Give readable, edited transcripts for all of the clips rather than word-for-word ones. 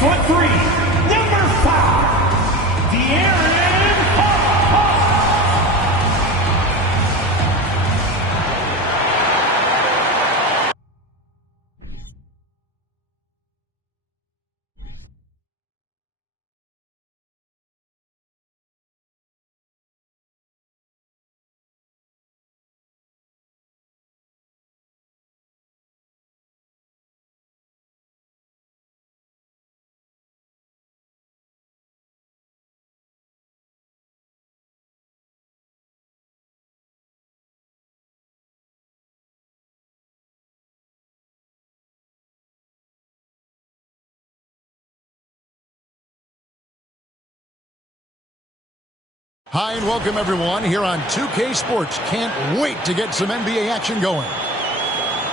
6'3", number 5, De'Aaron Fox. Hi and welcome everyone here on 2K Sports. Can't wait to get some NBA action going.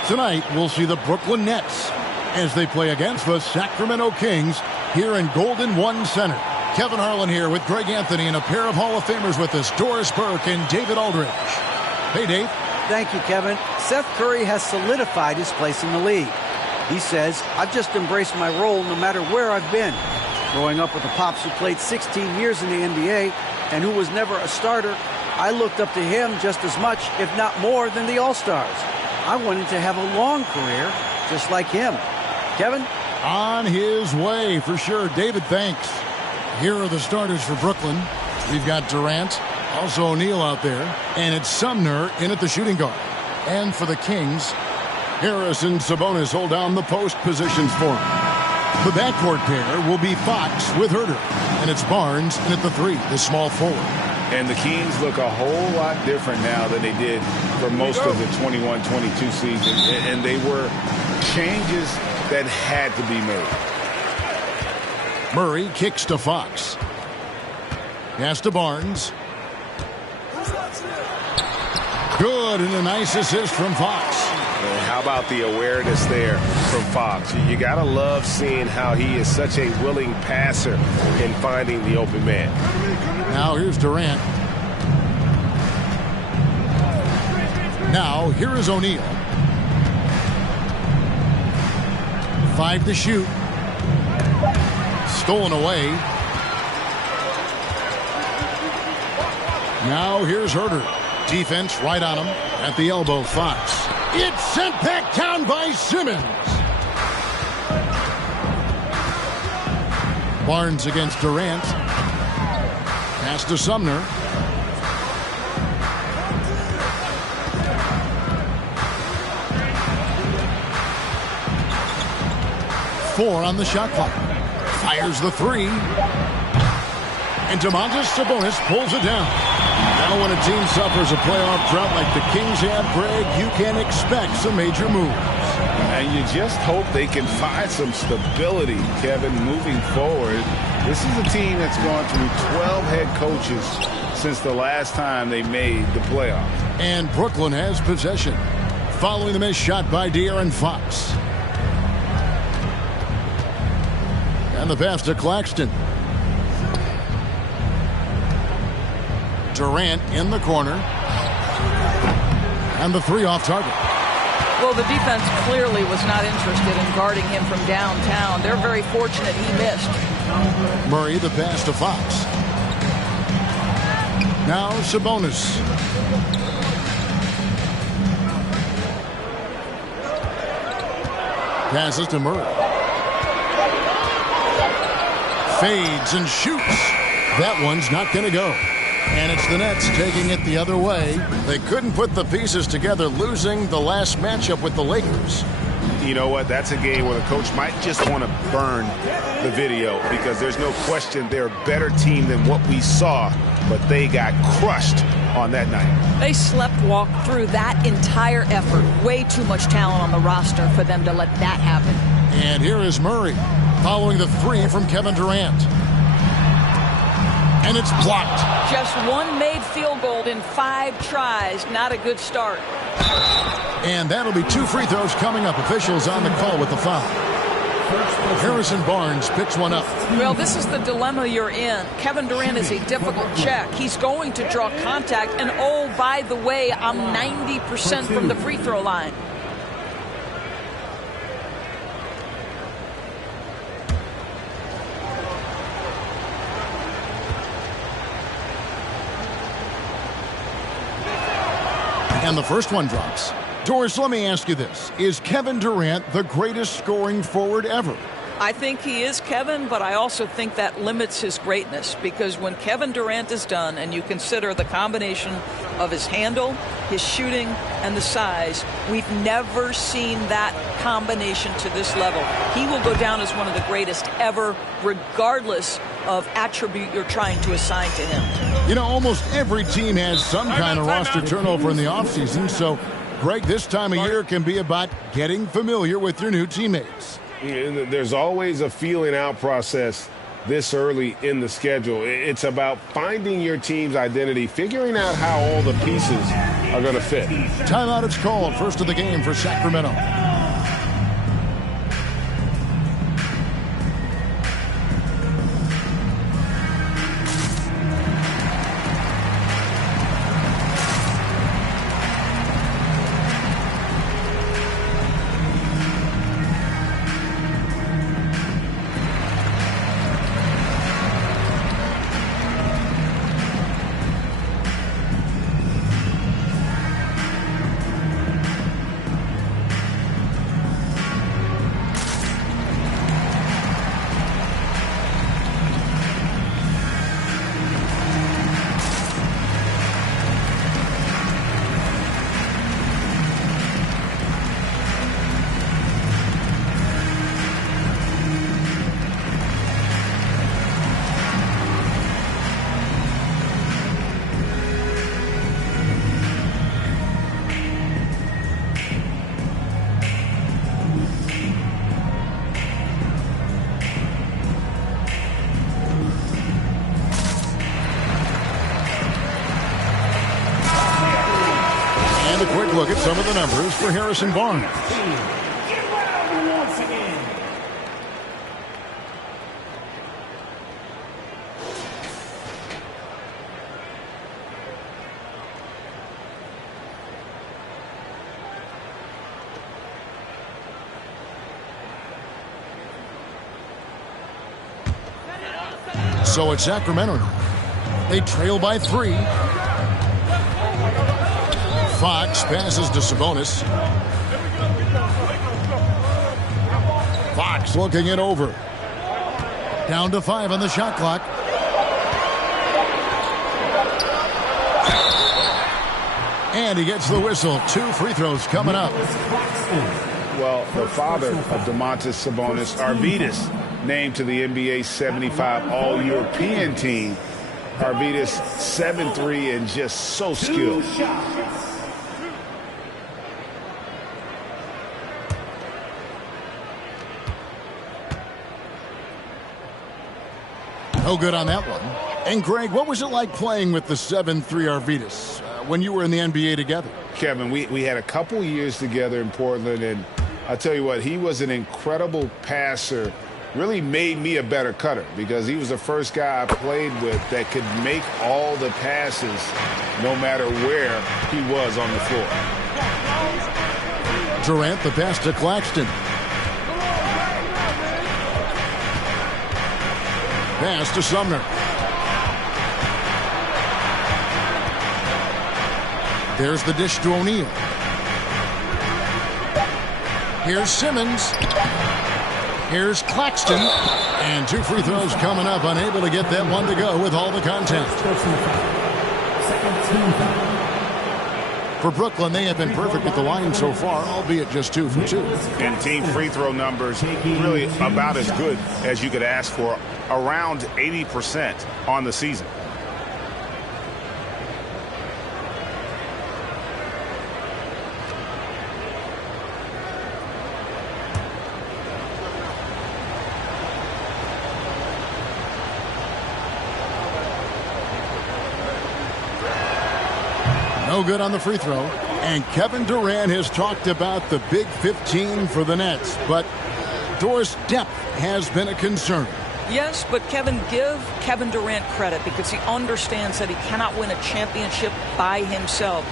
Tonight we'll see the Brooklyn Nets as they play against the Sacramento Kings here in Golden One Center. Kevin Harlan here with Greg Anthony and a pair of Hall of Famers with us, Doris Burke and David Aldridge. Hey Dave. Thank you, Kevin. Seth Curry has solidified his place in the league. He says, I've just embraced my role no matter where I've been. Growing up with a pops who played 16 years in the NBA and who was never a starter, I looked up to him just as much, if not more, than the All-Stars. I wanted to have a long career just like him. Kevin? On his way, for sure. David, thanks. Here are the starters for Brooklyn. We've got Durant, also O'Neal out there, and it's Sumner in at the shooting guard. And for the Kings, Harris and Sabonis hold down the post positions for him. The backcourt pair will be Fox with Herter, and it's Barnes in at the 3, the small forward. And the Kings look a whole lot different now than they did for most of the 21-22 season. And they were changes that had to be made. Murray kicks to Fox. Pass to Barnes. Good, and a nice assist from Fox. And how about the awareness there from Fox? You got to love seeing how he is such a willing passer in finding the open man. Now here's Durant. Now here is O'Neal. 5 to shoot. Stolen away. Now here's Herter. Defense right on him. At the elbow, Fox. It's sent back down by Simmons. Barnes against Durant. Pass to Sumner. Four on the shot clock. Fires the 3. And Domantas Sabonis pulls it down. Now when a team suffers a playoff drought like the Kings have, Greg, you can expect some major moves. And you just hope they can find some stability, Kevin, moving forward. This is a team that's gone through 12 head coaches since the last time they made the playoffs. And Brooklyn has possession. Following the missed shot by De'Aaron Fox. And the pass to Claxton. Durant in the corner. And the 3 off target. Well, the defense clearly was not interested in guarding him from downtown. They're very fortunate he missed. Murray, the pass to Fox. Now Sabonis. Passes to Murray. Fades and shoots. That one's not going to go. And it's the Nets taking it the other way. They couldn't put the pieces together, losing the last matchup with the Lakers. You know what? That's a game where the coach might just want to burn the video because there's no question they're a better team than what we saw, but they got crushed on that night. They slept-walked through that entire effort. Way too much talent on the roster for them to let that happen. And here is Murray following the 3 from Kevin Durant. And it's blocked. Just one made field goal in 5 tries. Not a good start. And that'll be 2 free throws coming up. Officials on the call with the foul. Harrison Barnes picks one up. Well, this is the dilemma you're in. Kevin Durant is a difficult check. He's going to draw contact. And, oh, by the way, I'm 90% from the free throw line. And the first one drops. Doris, let me ask you this. Is Kevin Durant the greatest scoring forward ever? I think he is, Kevin, but I also think that limits his greatness, because when Kevin Durant is done and you consider the combination of his handle, his shooting, and the size, we've never seen that combination to this level. He will go down as one of the greatest ever, regardless of attribute you're trying to assign to him. You know, almost every team has some kind of roster turnover in the offseason, so, Greg, this time of year can be about getting familiar with your new teammates. There's always a feeling out process this early in the schedule. It's about finding your team's identity, figuring out how all the pieces are going to fit. Timeout is called. First of the game for Sacramento. And a quick look at some of the numbers for Harrison Barnes. So it's Sacramento now. They trail by 3. Fox passes to Sabonis. Fox looking it over. Down to 5 on the shot clock. And he gets the whistle. 2 free throws coming up. Well, the father of Domantas Sabonis, Arvydas, named to the NBA 75 All-European team. Arvydas 7'3" and just so skilled. No good on that one. And Greg, what was it like playing with the 7'3" Arvydas when you were in the NBA together? Kevin, we had a couple years together in Portland, and I'll tell you what, he was an incredible passer. Really made me a better cutter because he was the first guy I played with that could make all the passes no matter where he was on the floor. Durant, the pass to Claxton. Pass to Sumner. There's the dish to O'Neal. Here's Simmons. Here's Claxton. And 2 free throws coming up. Unable to get that one to go with all the contact. For Brooklyn, they have been perfect with the line so far, albeit just 2 for 2. And team free throw numbers really about as good as you could ask for, around 80% on the season. No good on the free throw. And Kevin Durant has talked about the Big 15 for the Nets. But Doris, depth has been a concern. Yes, but Kevin, give Kevin Durant credit because he understands that he cannot win a championship by himself.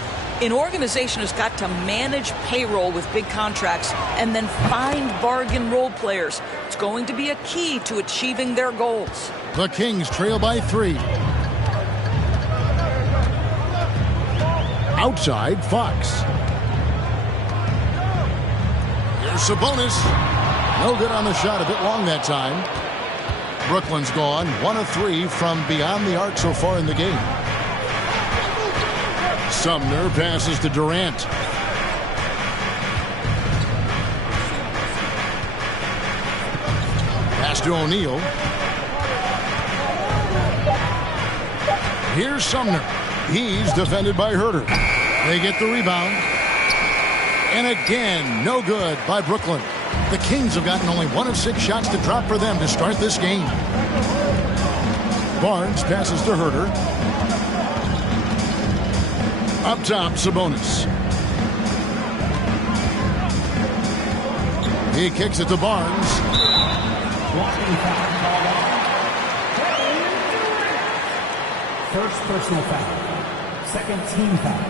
An organization has got to manage payroll with big contracts and then find bargain role players. It's going to be a key to achieving their goals. The Kings trail by 3. Outside, Fox. Here's Sabonis. No good on the shot. A bit long that time. Brooklyn's gone 1 of 3 from beyond the arc so far in the game. Sumner passes to Durant. Pass to O'Neal. Here's Sumner. He's defended by Herter. They get the rebound. And again, no good by Brooklyn. The Kings have gotten only 1 of 6 shots to drop for them to start this game. Barnes passes to Herter. Up top, Sabonis. He kicks it to Barnes. First personal foul. Second team foul.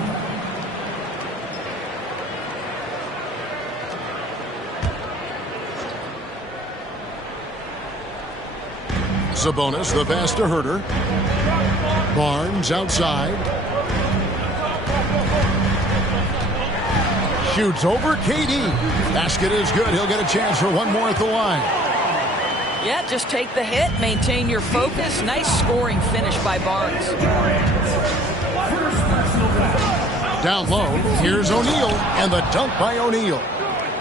Sabonis, the pass to Herter. Barnes outside. Shoots over KD. Basket is good. He'll get a chance for one more at the line. Yeah, just take the hit, maintain your focus. Nice scoring finish by Barnes. Down low, here's O'Neal, and the dunk by O'Neal.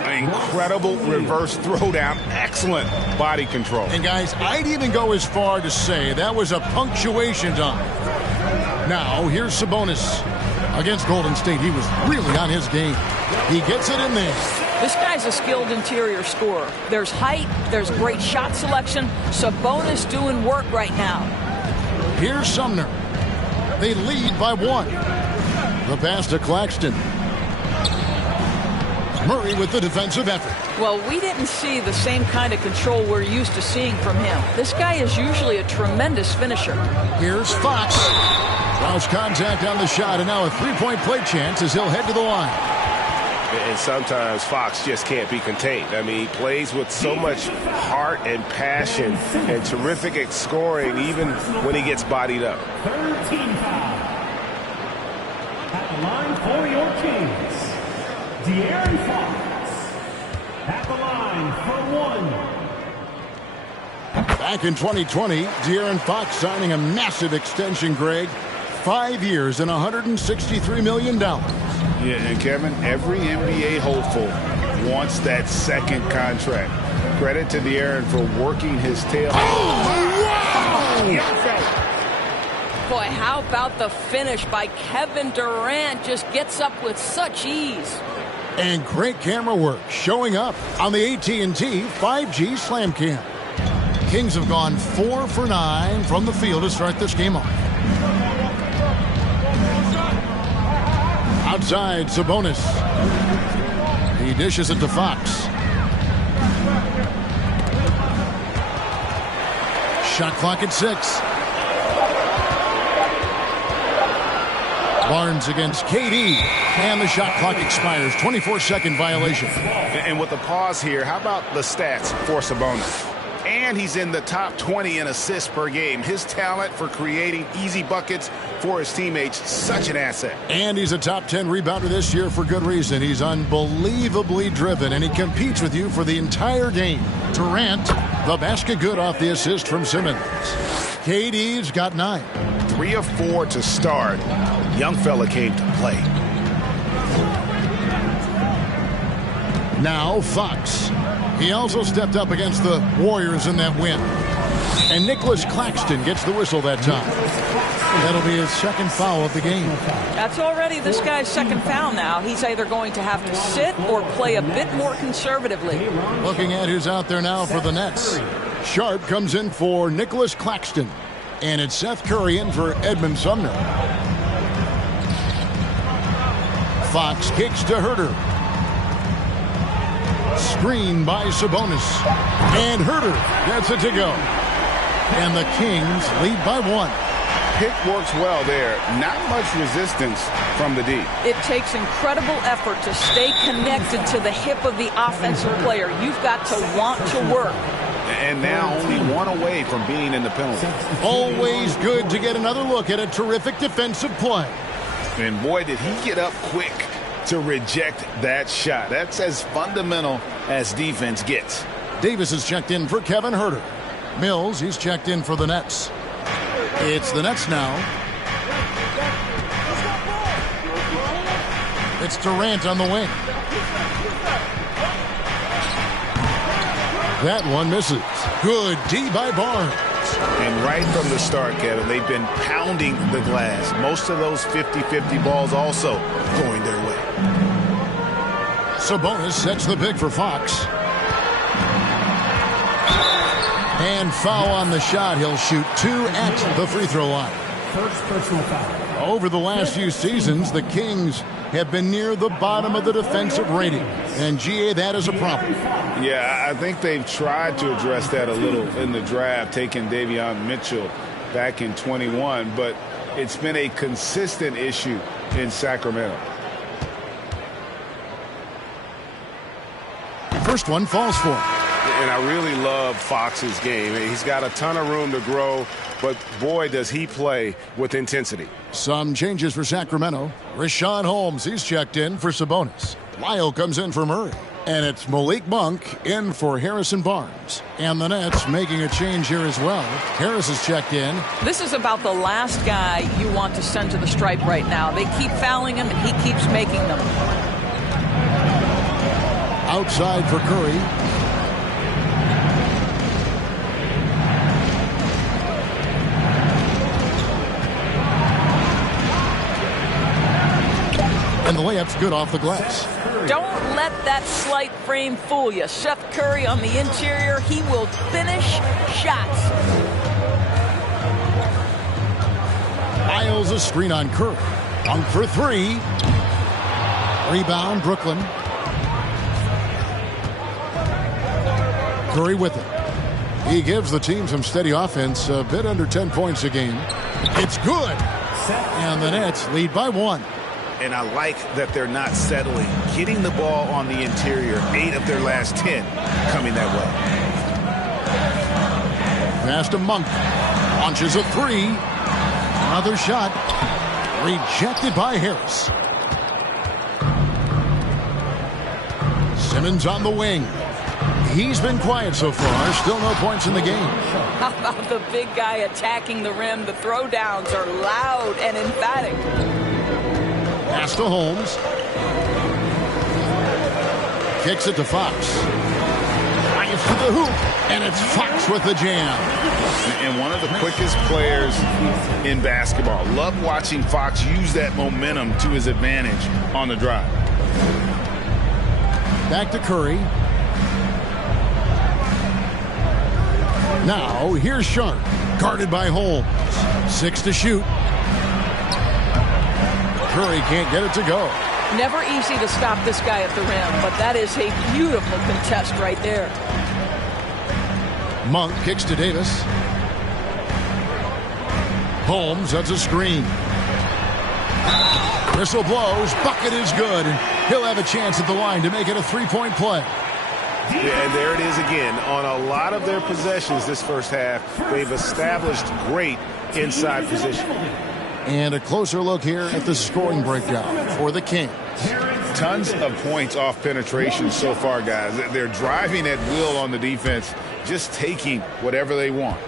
Incredible reverse throwdown. Excellent body control. And guys, I'd even go as far to say that was a punctuation dunk. Now, here's Sabonis. Against Golden State, he was really on his game. He gets it in there. This guy's a skilled interior scorer. There's height, there's great shot selection. Sabonis doing work right now. Here's Sumner. They lead by 1. The pass to Claxton. Murray with the defensive effort. Well, we didn't see the same kind of control we're used to seeing from him. This guy is usually a tremendous finisher. Here's Fox. Draws contact on the shot, and now a three-point play chance as he'll head to the line. And sometimes Fox just can't be contained. I mean, he plays with so much heart and passion and terrific scoring even when he gets bodied up. Third team foul. At the line for your Kings, De'Aaron Fox. At the line for 1. Back in 2020, De'Aaron Fox signing a massive extension, Greg. 5 years and $163 million. Yeah, and Kevin, every NBA hopeful wants that second contract. Credit to De'Aaron for working his tail. Boy, how about the finish by Kevin Durant? Just gets up with such ease. And great camera work showing up on the AT&T 5G Slam Cam. Kings have gone 4 for 9 from the field to start this game off. Outside, Sabonis. He dishes it to Fox. Shot clock at 6. Barnes against KD. And the shot clock expires. 24-second violation. And with the pause here, how about the stats for Sabonis? And he's in the top 20 in assists per game. His talent for creating easy buckets for his teammates, such an asset. And he's a top 10 rebounder this year for good reason. He's unbelievably driven, and he competes with you for the entire game. Durant, the basket good off the assist from Simmons. KD's got 9. 3 of 4 to start. Young fella came to play. Now Fox. He also stepped up against the Warriors in that win. And Nicholas Claxton gets the whistle that time. That'll be his second foul of the game. That's already this guy's second foul now. He's either going to have to sit or play a bit more conservatively. Looking at who's out there now for the Nets. Sharp comes in for Nicholas Claxton. And it's Seth Curry in for Edmund Sumner. Fox kicks to Herter. Screen by Sabonis. And Herter gets it to go. And the Kings lead by 1. Pick works well there. Not much resistance from the D. It takes incredible effort to stay connected to the hip of the offensive player. You've got to want to work. And now only 1 away from being in the penalty. Always good to get another look at a terrific defensive play. And boy, did he get up quick to reject that shot. That's as fundamental as defense gets. Davis is checked in for Kevin Huerter. Mills, he's checked in for the Nets. It's the Nets now. It's Durant on the wing. That one misses. Good D by Barnes. And right from the start, Kevin, they've been pounding the glass. Most of those 50-50 balls also going their way. Sabonis sets the pick for Fox. And foul on the shot. He'll shoot 2 at the free throw line. First personal foul. Over the last few seasons, the Kings have been near the bottom of the defensive rating. And, GA, that is a problem. Yeah, I think they've tried to address that a little in the draft, taking Davion Mitchell back in 21, but it's been a consistent issue in Sacramento. First one falls for him. And I really love Fox's game. He's got a ton of room to grow, but boy, does he play with intensity. Some changes for Sacramento. Richaun Holmes, he's checked in for Sabonis. Lyle comes in for Murray. And it's Malik Monk in for Harrison Barnes. And the Nets making a change here as well. Harris is checked in. This is about the last guy you want to send to the stripe right now. They keep fouling him, and he keeps making them. Outside for Curry. And the layup's good off the glass. Don't let that slight frame fool you. Seth Curry on the interior. He will finish shots. Isles a screen on Curry. Monk for 3. Rebound, Brooklyn. Curry with it. He gives the team some steady offense, a bit under 10 points a game. It's good. And the Nets lead by 1. And I like that they're not settling. Getting the ball on the interior, 8 of their last 10 coming that way. Pass to Monk. Launches a 3. Another shot. Rejected by Harris. Simmons on the wing. He's been quiet so far. Still no points in the game. How about the big guy attacking the rim? The throwdowns are loud and emphatic. Pass to Holmes. Kicks it to Fox. Drives to the hoop. And it's Fox with the jam. And one of the quickest players in basketball. Love watching Fox use that momentum to his advantage on the drive. Back to Curry. Now, here's Sharp. Guarded by Holmes. 6 to shoot. Curry can't get it to go. Never easy to stop this guy at the rim, but that is a beautiful contest right there. Monk kicks to Davis. Holmes, that's a screen. Whistle blows. Bucket is good. And he'll have a chance at the line to make it a 3-point play. Yeah, and there it is again. On a lot of their possessions this first half, they've established great inside position. And a closer look here at the scoring breakdown for the Kings. Tons of points off penetration so far, guys. They're driving at will on the defense, just taking whatever they want.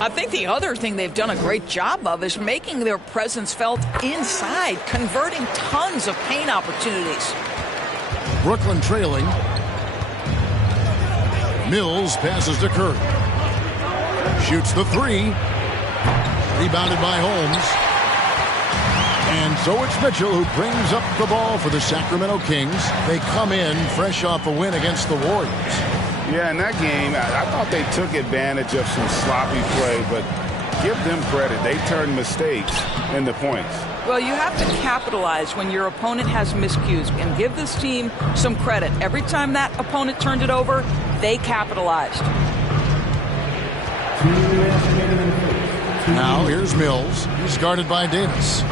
I think the other thing they've done a great job of is making their presence felt inside, converting tons of paint opportunities. Brooklyn trailing. Mills passes to Curry. Shoots the 3. Rebounded by Holmes. And so it's Mitchell who brings up the ball for the Sacramento Kings. They come in fresh off a win against the Warriors. Yeah, in that game, I thought they took advantage of some sloppy play, but give them credit. They turned mistakes into points. Well, you have to capitalize when your opponent has miscues and give this team some credit. Every time that opponent turned it over, they capitalized. Now here's Mills. He's guarded by Davis.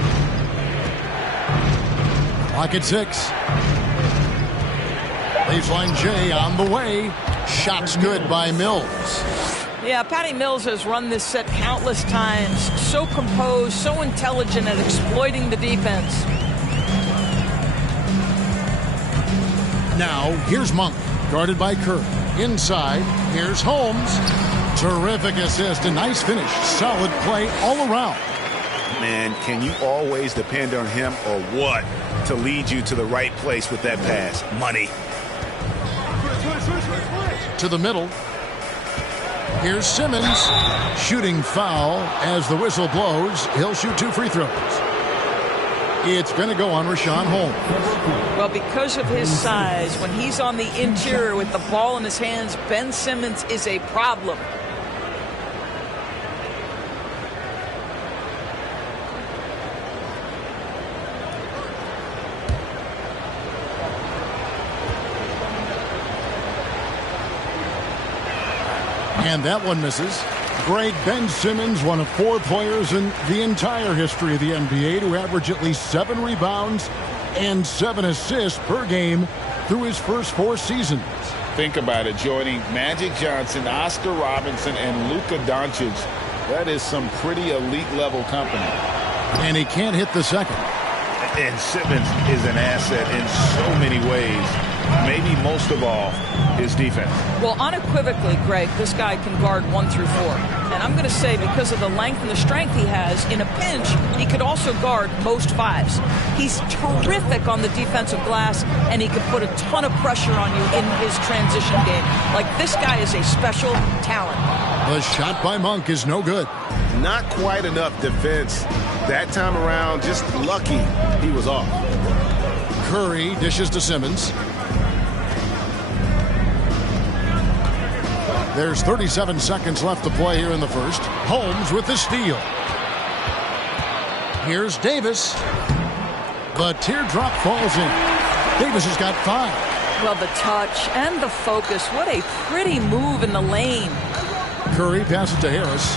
Clock at 6. Baseline J on the way. Shots good by Mills. Yeah, Patty Mills has run this set countless times. So composed, so intelligent at exploiting the defense. Now, here's Monk, guarded by Curry. Inside, here's Holmes. Terrific assist, a nice finish. Solid play all around. Man, can you always depend on him or what to lead you to the right place with that pass? Money. To the middle. Here's Simmons. Shooting foul as the whistle blows. He'll shoot 2 free throws. It's going to go on Richaun Holmes. Well, because of his size, when he's on the interior with the ball in his hands, Ben Simmons is a problem. And that one misses. Great. Ben Simmons, one of 4 players in the entire history of the NBA to average at least 7 rebounds and 7 assists per game through his first 4 seasons. Think about it, joining Magic Johnson, Oscar Robinson, and Luka Doncic. That is some pretty elite level company. And he can't hit the second. And Simmons is an asset in so many ways. Maybe most of all, his defense. Well, unequivocally, Greg, this guy can guard 1 through 4. And I'm going to say because of the length and the strength he has, in a pinch, he could also guard most 5s. He's terrific on the defensive glass, and he can put a ton of pressure on you in his transition game. Like, this guy is a special talent. The shot by Monk is no good. Not quite enough defense. That time around, just lucky he was off. Curry dishes to Simmons. There's 37 seconds left to play here in the first. Holmes with the steal. Here's Davis. The teardrop falls in. Davis has got 5. Well, the touch and the focus. What a pretty move in the lane. Curry passes to Harris.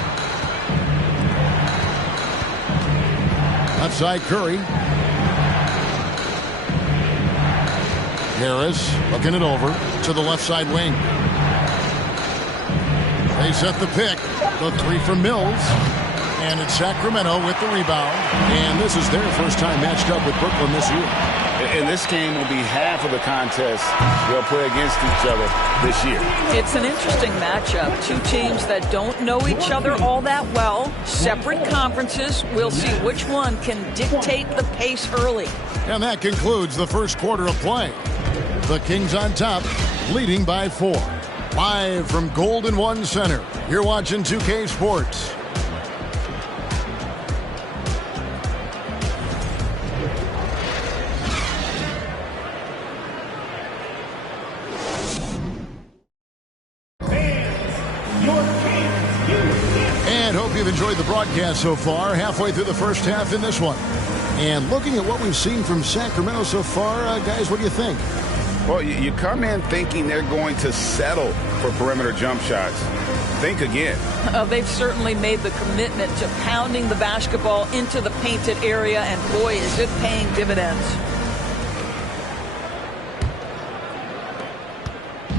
Left side, Curry. Harris looking it over to the left side wing. They set the pick. The 3 from Mills. And it's Sacramento with the rebound. And this is their first time matched up with Brooklyn this year. And this game will be half of the contest they'll play against each other this year. It's an interesting matchup. 2 teams that don't know each other all that well. Separate conferences. We'll see which one can dictate the pace early. And that concludes the first quarter of play. The Kings on top, leading by 4. Live from Golden One Center, you're watching 2K Sports. And hope you've enjoyed the broadcast so far, halfway through the first half in this one. And looking at what we've seen from Sacramento so far, guys, what do you think? Well, you come in thinking they're going to settle for perimeter jump shots. Think again. They've certainly made the commitment to pounding the basketball into the painted area, and boy, is it paying dividends.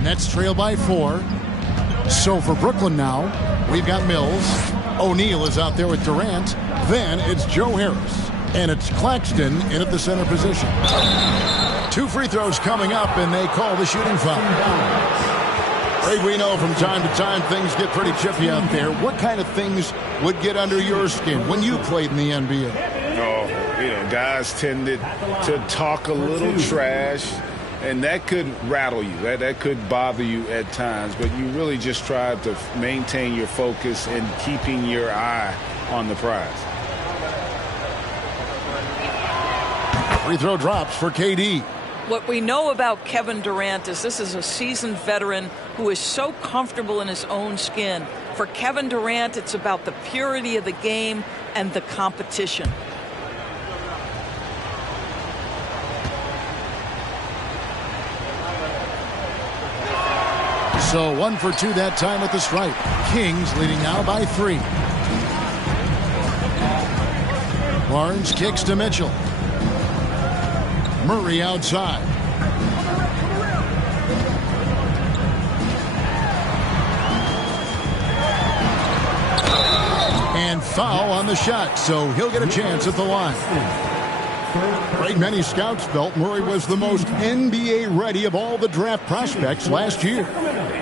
Nets trail by 4. So for Brooklyn now, we've got Mills. O'Neal is out there with Durant. Then it's Joe Harris. And it's Claxton in at the center position. 2 free throws coming up, and they call the shooting foul. Greg, we know from time to time things get pretty chippy out there. What kind of things would get under your skin when you played in the NBA? Oh, guys tended to talk a little trash, and that could rattle you. That could bother you at times, but you really just try to maintain your focus and keeping your eye on the prize. Free throw drops for KD. What we know about Kevin Durant is this is a seasoned veteran who is so comfortable in his own skin. For Kevin Durant, it's about the purity of the game and the competition. So 1 for 2 that time at the stripe. Kings leading now by 3. Barnes kicks to Mitchell. Murray outside. And foul on the shot, so he'll get a chance at the line. Great many scouts felt Murray was the most NBA ready of all the draft prospects last year.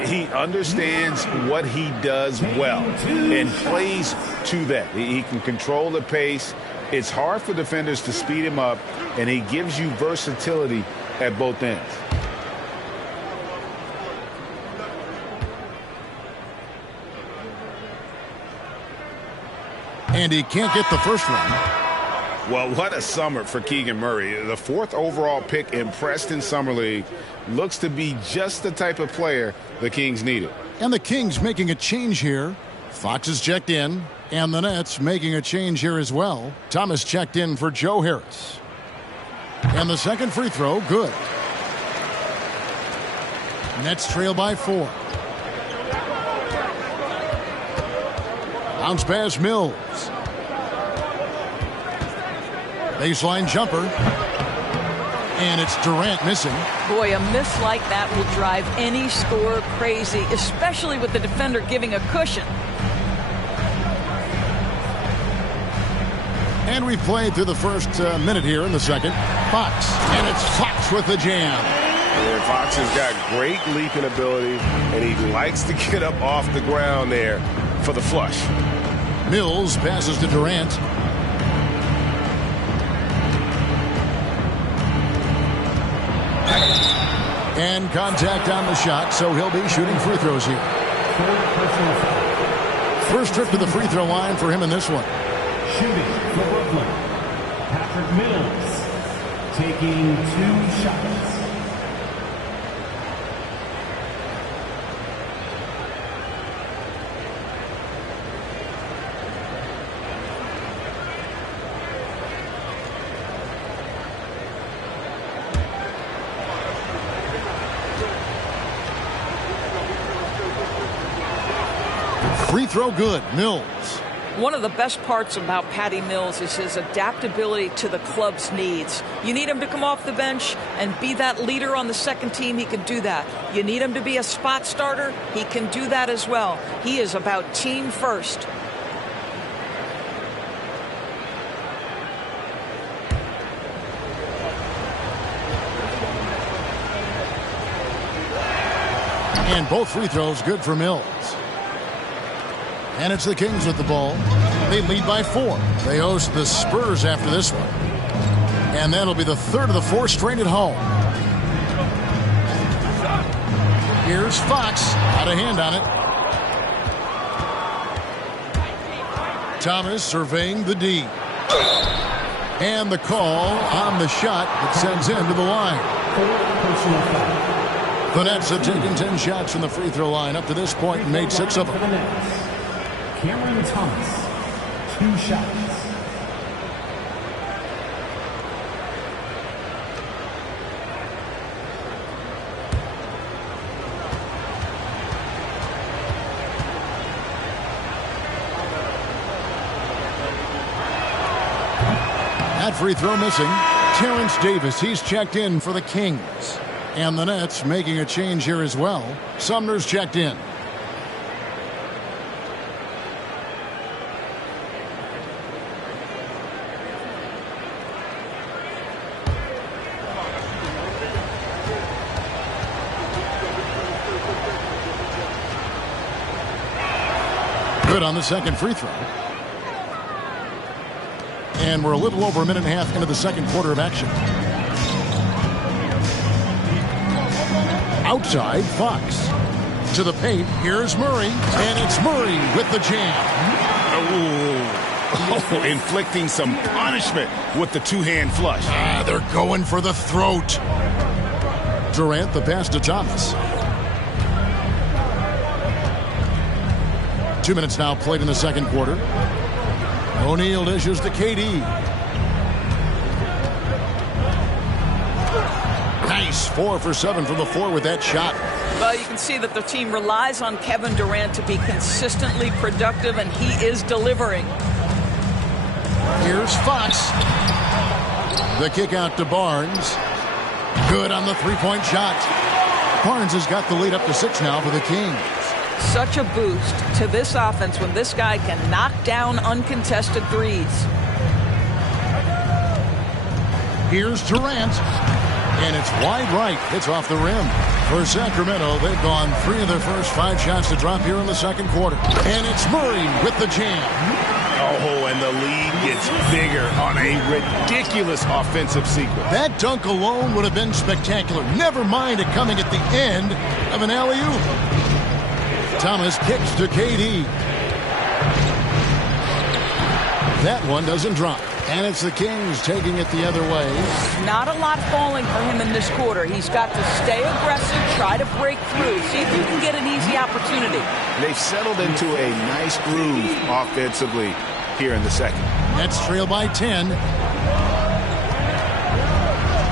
He understands what he does well and plays to that. He can control the pace. It's hard for defenders to speed him up, and he gives you versatility at both ends. And he can't get the first one. Well, what a summer for Keegan Murray. The 4th overall pick in Preston Summer League looks to be just the type of player the Kings needed. And the Kings making a change here. Fox is checked in, and the Nets making a change here as well. Thomas checked in for Joe Harris. And the second free throw, good. Nets trail by 4. Bounce pass Mills. Baseline jumper. And it's Durant missing. Boy, a miss like that will drive any scorer crazy, especially with the defender giving a cushion. And we've played through the first minute here in the second. Fox. And it's Fox with the jam. Yeah, Fox has got great leaping ability, and he likes to get up off the ground there for the flush. Mills passes to Durant. And contact on the shot, so he'll be shooting free throws here. First trip to the free throw line for him in this one. Shooting for Brooklyn, Patrick Mills, taking 2 shots. Free throw good. Mills. One of the best parts about Patty Mills is his adaptability to the club's needs. You need him to come off the bench and be that leader on the second team, he can do that. You need him to be a spot starter, he can do that as well. He is about team first. And both free throws good for Mills. And it's the Kings with the ball. They lead by 4. They host the Spurs after this one. And that'll be the 3rd of the 4 straight at home. Here's Fox. Out of hand on it. Thomas surveying the D. And the call on the shot that sends him to the line. The Nets have taken 10 shots from the free throw line up to this point and made 6 of them. Cameron Thomas, 2 shots. That free throw missing. Terrence Davis, he's checked in for the Kings. And the Nets making a change here as well. Sumner's checked in. Good on the second free throw. And we're a little over a minute and a half into the second quarter of action. Outside, Fox. To the paint, here's Murray. And it's Murray with the jam. Oh, inflicting some punishment with the 2-hand flush. They're going for the throat. Durant, the pass to Thomas. 2 minutes now played in the second quarter. O'Neal dishes to KD. Nice 4 for 7 from the floor with that shot. Well, you can see that the team relies on Kevin Durant to be consistently productive, and he is delivering. Here's Fox. The kick out to Barnes. Good on the three-point shot. Barnes has got the lead up to 6 now for the Kings. Such a boost to this offense when this guy can knock down uncontested threes. Here's Durant. And it's wide right. It's off the rim. For Sacramento, they've gone 3 of their first 5 shots to drop here in the second quarter. And it's Murray with the jam. Oh, and the lead gets bigger on a ridiculous offensive sequence. That dunk alone would have been spectacular. Never mind it coming at the end of an alley-oop. Thomas kicks to KD. That one doesn't drop. And it's the Kings taking it the other way. Not a lot falling for him in this quarter. He's got to stay aggressive, try to break through, see if he can get an easy opportunity. They've settled into a nice groove offensively here in the second. Nets trail by 10.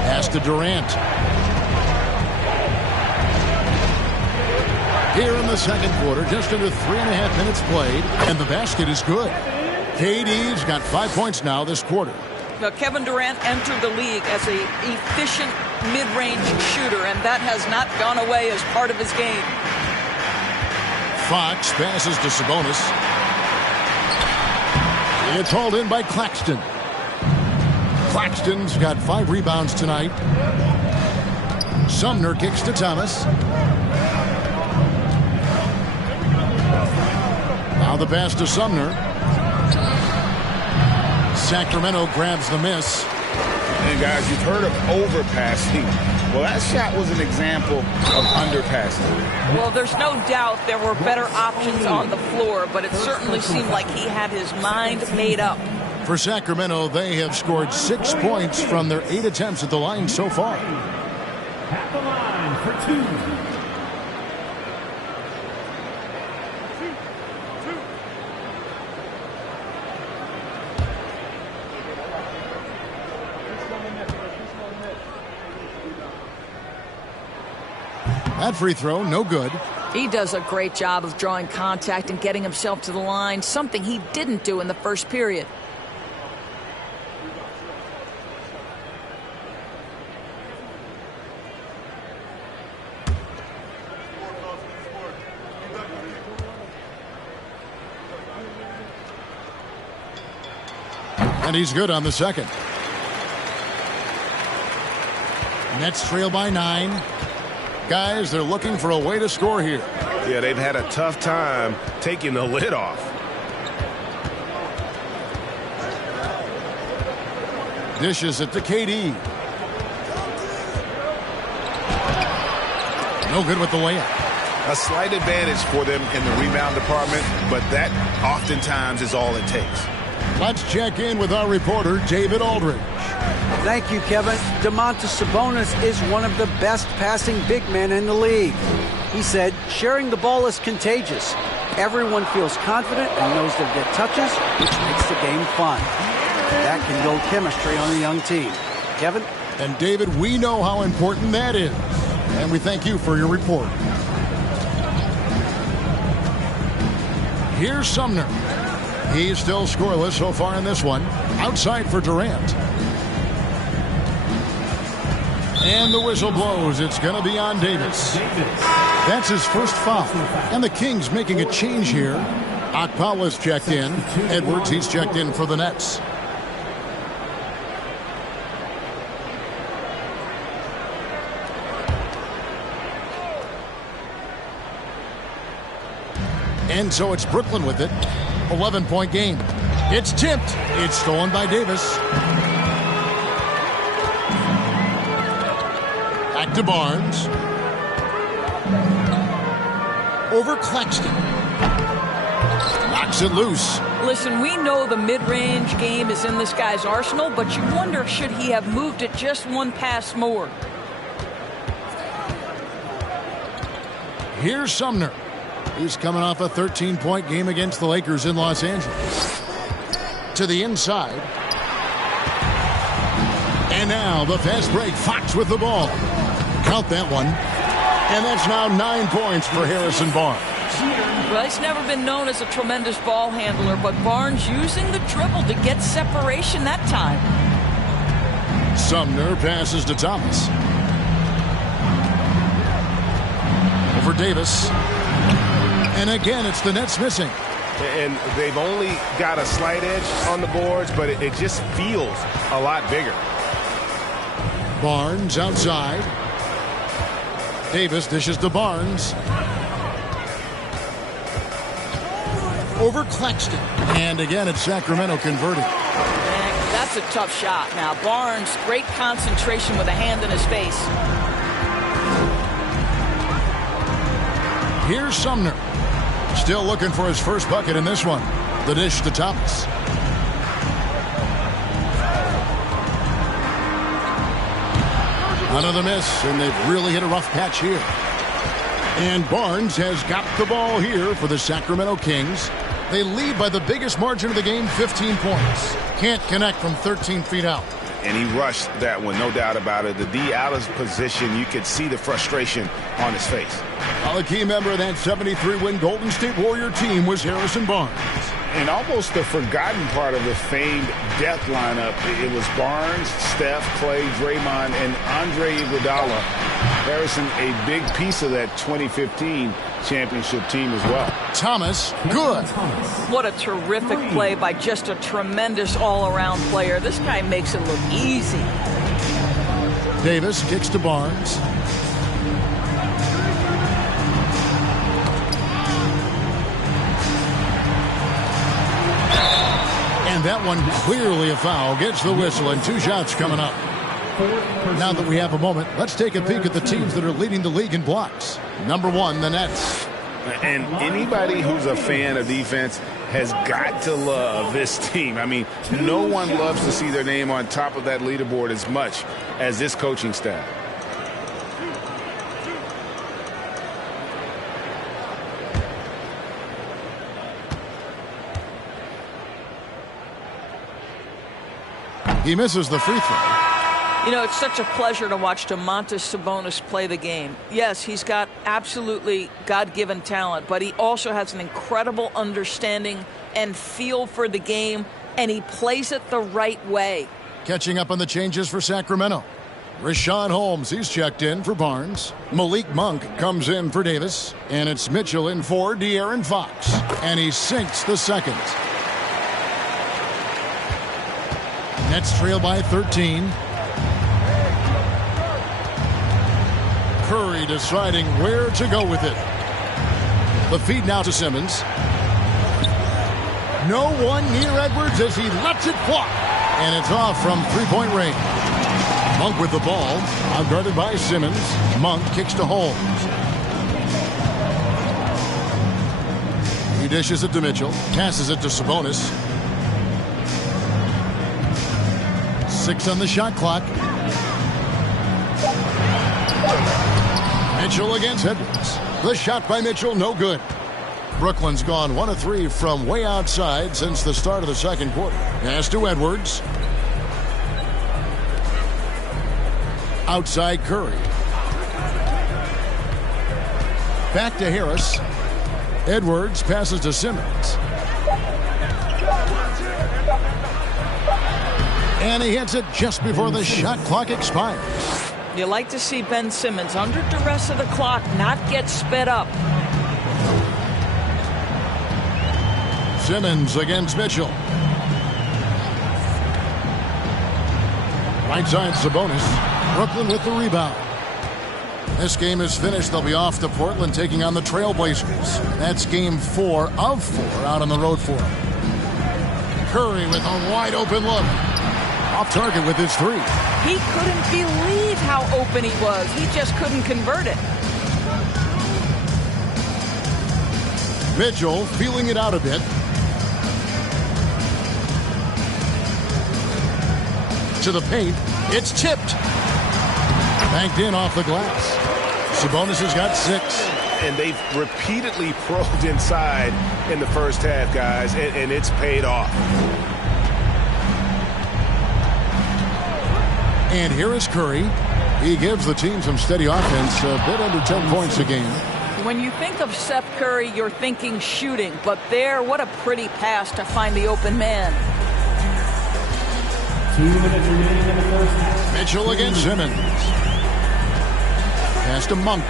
Pass to Durant. Here in the second quarter, just under 3.5 minutes played, and the basket is good. KD's got 5 points now this quarter. Now, Kevin Durant entered the league as an efficient mid-range shooter, and that has not gone away as part of his game. Fox passes to Sabonis. It's hauled in by Claxton. Claxton's got 5 rebounds tonight. Sumner kicks to Thomas. Now the pass to Sumner. Sacramento grabs the miss. And guys, you've heard of overpassing. Well, that shot was an example of underpassing. Well, there's no doubt there were better options on the floor, but it certainly seemed like he had his mind made up. For Sacramento, they have scored 6 points from their 8 attempts at the line so far. At the line for 2. That free throw, no good. He does a great job of drawing contact and getting himself to the line, something he didn't do in the first period. And he's good on the second. Nets trail by 9. Guys, they're looking for a way to score here. Yeah, they've had a tough time taking the lid off. Dishes it to KD. No good with the layup. A slight advantage for them in the rebound department, but that oftentimes is all it takes. Let's check in with our reporter, David Aldridge. Thank you, Kevin. Domantas Sabonis is one of the best passing big men in the league. He said, sharing the ball is contagious. Everyone feels confident and knows they'll get touches, which makes the game fun. That can build chemistry on a young team. Kevin? And David, we know how important that is. And we thank you for your report. Here's Sumner. He's still scoreless so far in this one. Outside for Durant. And the whistle blows. It's going to be on Davis. That's his first foul. And the Kings making a change here. Okpala's checked in. Edwards, he's checked in for the Nets. And so it's Brooklyn with it. 11-point game. It's tipped. It's stolen by Davis. Back to Barnes. Over Claxton. Knocks it loose. Listen, we know the mid-range game is in this guy's arsenal, but you wonder, should he have moved it just one pass more? Here's Sumner. He's coming off a 13-point game against the Lakers in Los Angeles. To the inside. And now the fast break. Fox with the ball. Count that one. And that's now 9 points for Harrison Barnes. Well, he's never been known as a tremendous ball handler, but Barnes using the dribble to get separation that time. Sumner passes to Thomas. Over Davis. And again, it's the Nets missing. And they've only got a slight edge on the boards, but it just feels a lot bigger. Barnes outside. Davis dishes to Barnes. Over Claxton. And again, it's Sacramento converting. That's a tough shot. Now, Barnes, great concentration with a hand in his face. Here's Sumner. Still looking for his first bucket in this one. The dish to Thomas. Another miss, and they've really hit a rough patch here. And Barnes has got the ball here for the Sacramento Kings. They lead by the biggest margin of the game, 15 points. Can't connect from 13 feet out. And he rushed that one, no doubt about it. The D. Allen's position, you could see the frustration on his face. Well, a key member of that 73-win Golden State Warrior team was Harrison Barnes. And almost the forgotten part of the famed death lineup, it was Barnes, Steph, Clay, Draymond, and Andre Iguodala. Harrison, a big piece of that 2015 championship team as well. Thomas, good. What a terrific play by just a tremendous all-around player. This guy makes it look easy. Davis kicks to Barnes. And that one clearly a foul. Gets the whistle, and 2 shots coming up. Now that we have a moment, let's take a peek at the teams that are leading the league in blocks. Number 1, the Nets. And anybody who's a fan of defense has got to love this team. I mean, no one loves to see their name on top of that leaderboard as much as this coaching staff. He misses the free throw. You know, it's such a pleasure to watch Domantas Sabonis play the game. Yes, he's got absolutely God-given talent, but he also has an incredible understanding and feel for the game, and he plays it the right way. Catching up on the changes for Sacramento. Rashawn Holmes, he's checked in for Barnes. Malik Monk comes in for Davis. And it's Mitchell in for De'Aaron Fox. And he sinks the second. Nets trail by 13. Curry deciding where to go with it. The feed now to Simmons. No one near Edwards as he lets it fly. And it's off from three-point range. Monk with the ball. Outguarded by Simmons. Monk kicks to Holmes. He dishes it to Mitchell. Passes it to Sabonis. 6 on the shot clock. Mitchell against Edwards. The shot by Mitchell, no good. Brooklyn's gone 1 of 3 from way outside since the start of the second quarter. Pass to Edwards. Outside Curry. Back to Harris. Edwards passes to Simmons. And he hits it just before the shot clock expires. You like to see Ben Simmons under duress of the clock not get sped up. Simmons against Mitchell. Right side Sabonis. Brooklyn with the rebound. This game is finished. They'll be off to Portland taking on the Trailblazers. That's game 4 of 4 out on the road for them. Curry with a wide open look. Off target with his 3. He couldn't believe how open he was. He just couldn't convert it. Mitchell feeling it out a bit. To the paint. It's tipped. Banked in off the glass. Sabonis has got 6. And they've repeatedly probed inside in the first half, guys, and it's paid off. And here is Curry. He gives the team some steady offense, a bit under 10 points a game. When you think of Seth Curry, you're thinking shooting. But there, what a pretty pass to find the open man. 2 minutes remaining in the first half. Mitchell against Simmons. Pass to Monk.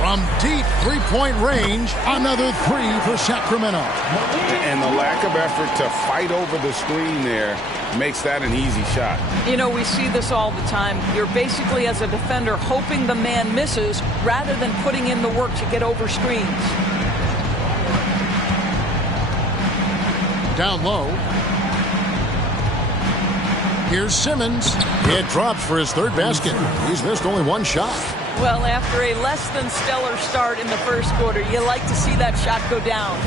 From deep three-point range, another three for Sacramento. And the lack of effort to fight over the screen there makes that an easy shot. You know, we see this all the time. You're basically, as a defender, hoping the man misses rather than putting in the work to get over screens. Down low. Here's Simmons. It drops for his third basket. He's missed only one shot. Well, after a less than stellar start in the first quarter, you like to see that shot go down.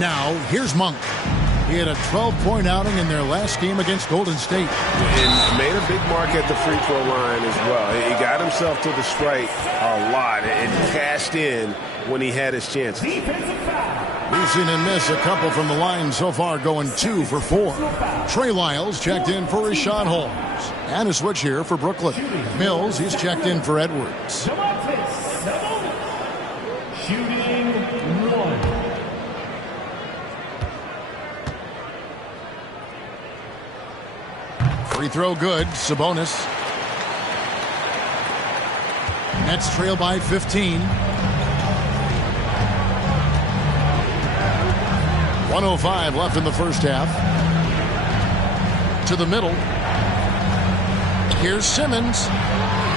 Now, here's Monk. He had a 12-point outing in their last game against Golden State. And made a big mark at the free throw line as well. He got himself to the strike a lot and cashed in when he had his chances. We've seen him miss a couple from the line so far, going 2 for 4. Trey Lyles checked in for Richaun Holmes. And a switch here for Brooklyn. Mills, he's checked in for Edwards. Shooting 1. Free throw good. Sabonis. Nets trail by 15. 1:05 left in the first half. To the middle. Here's Simmons.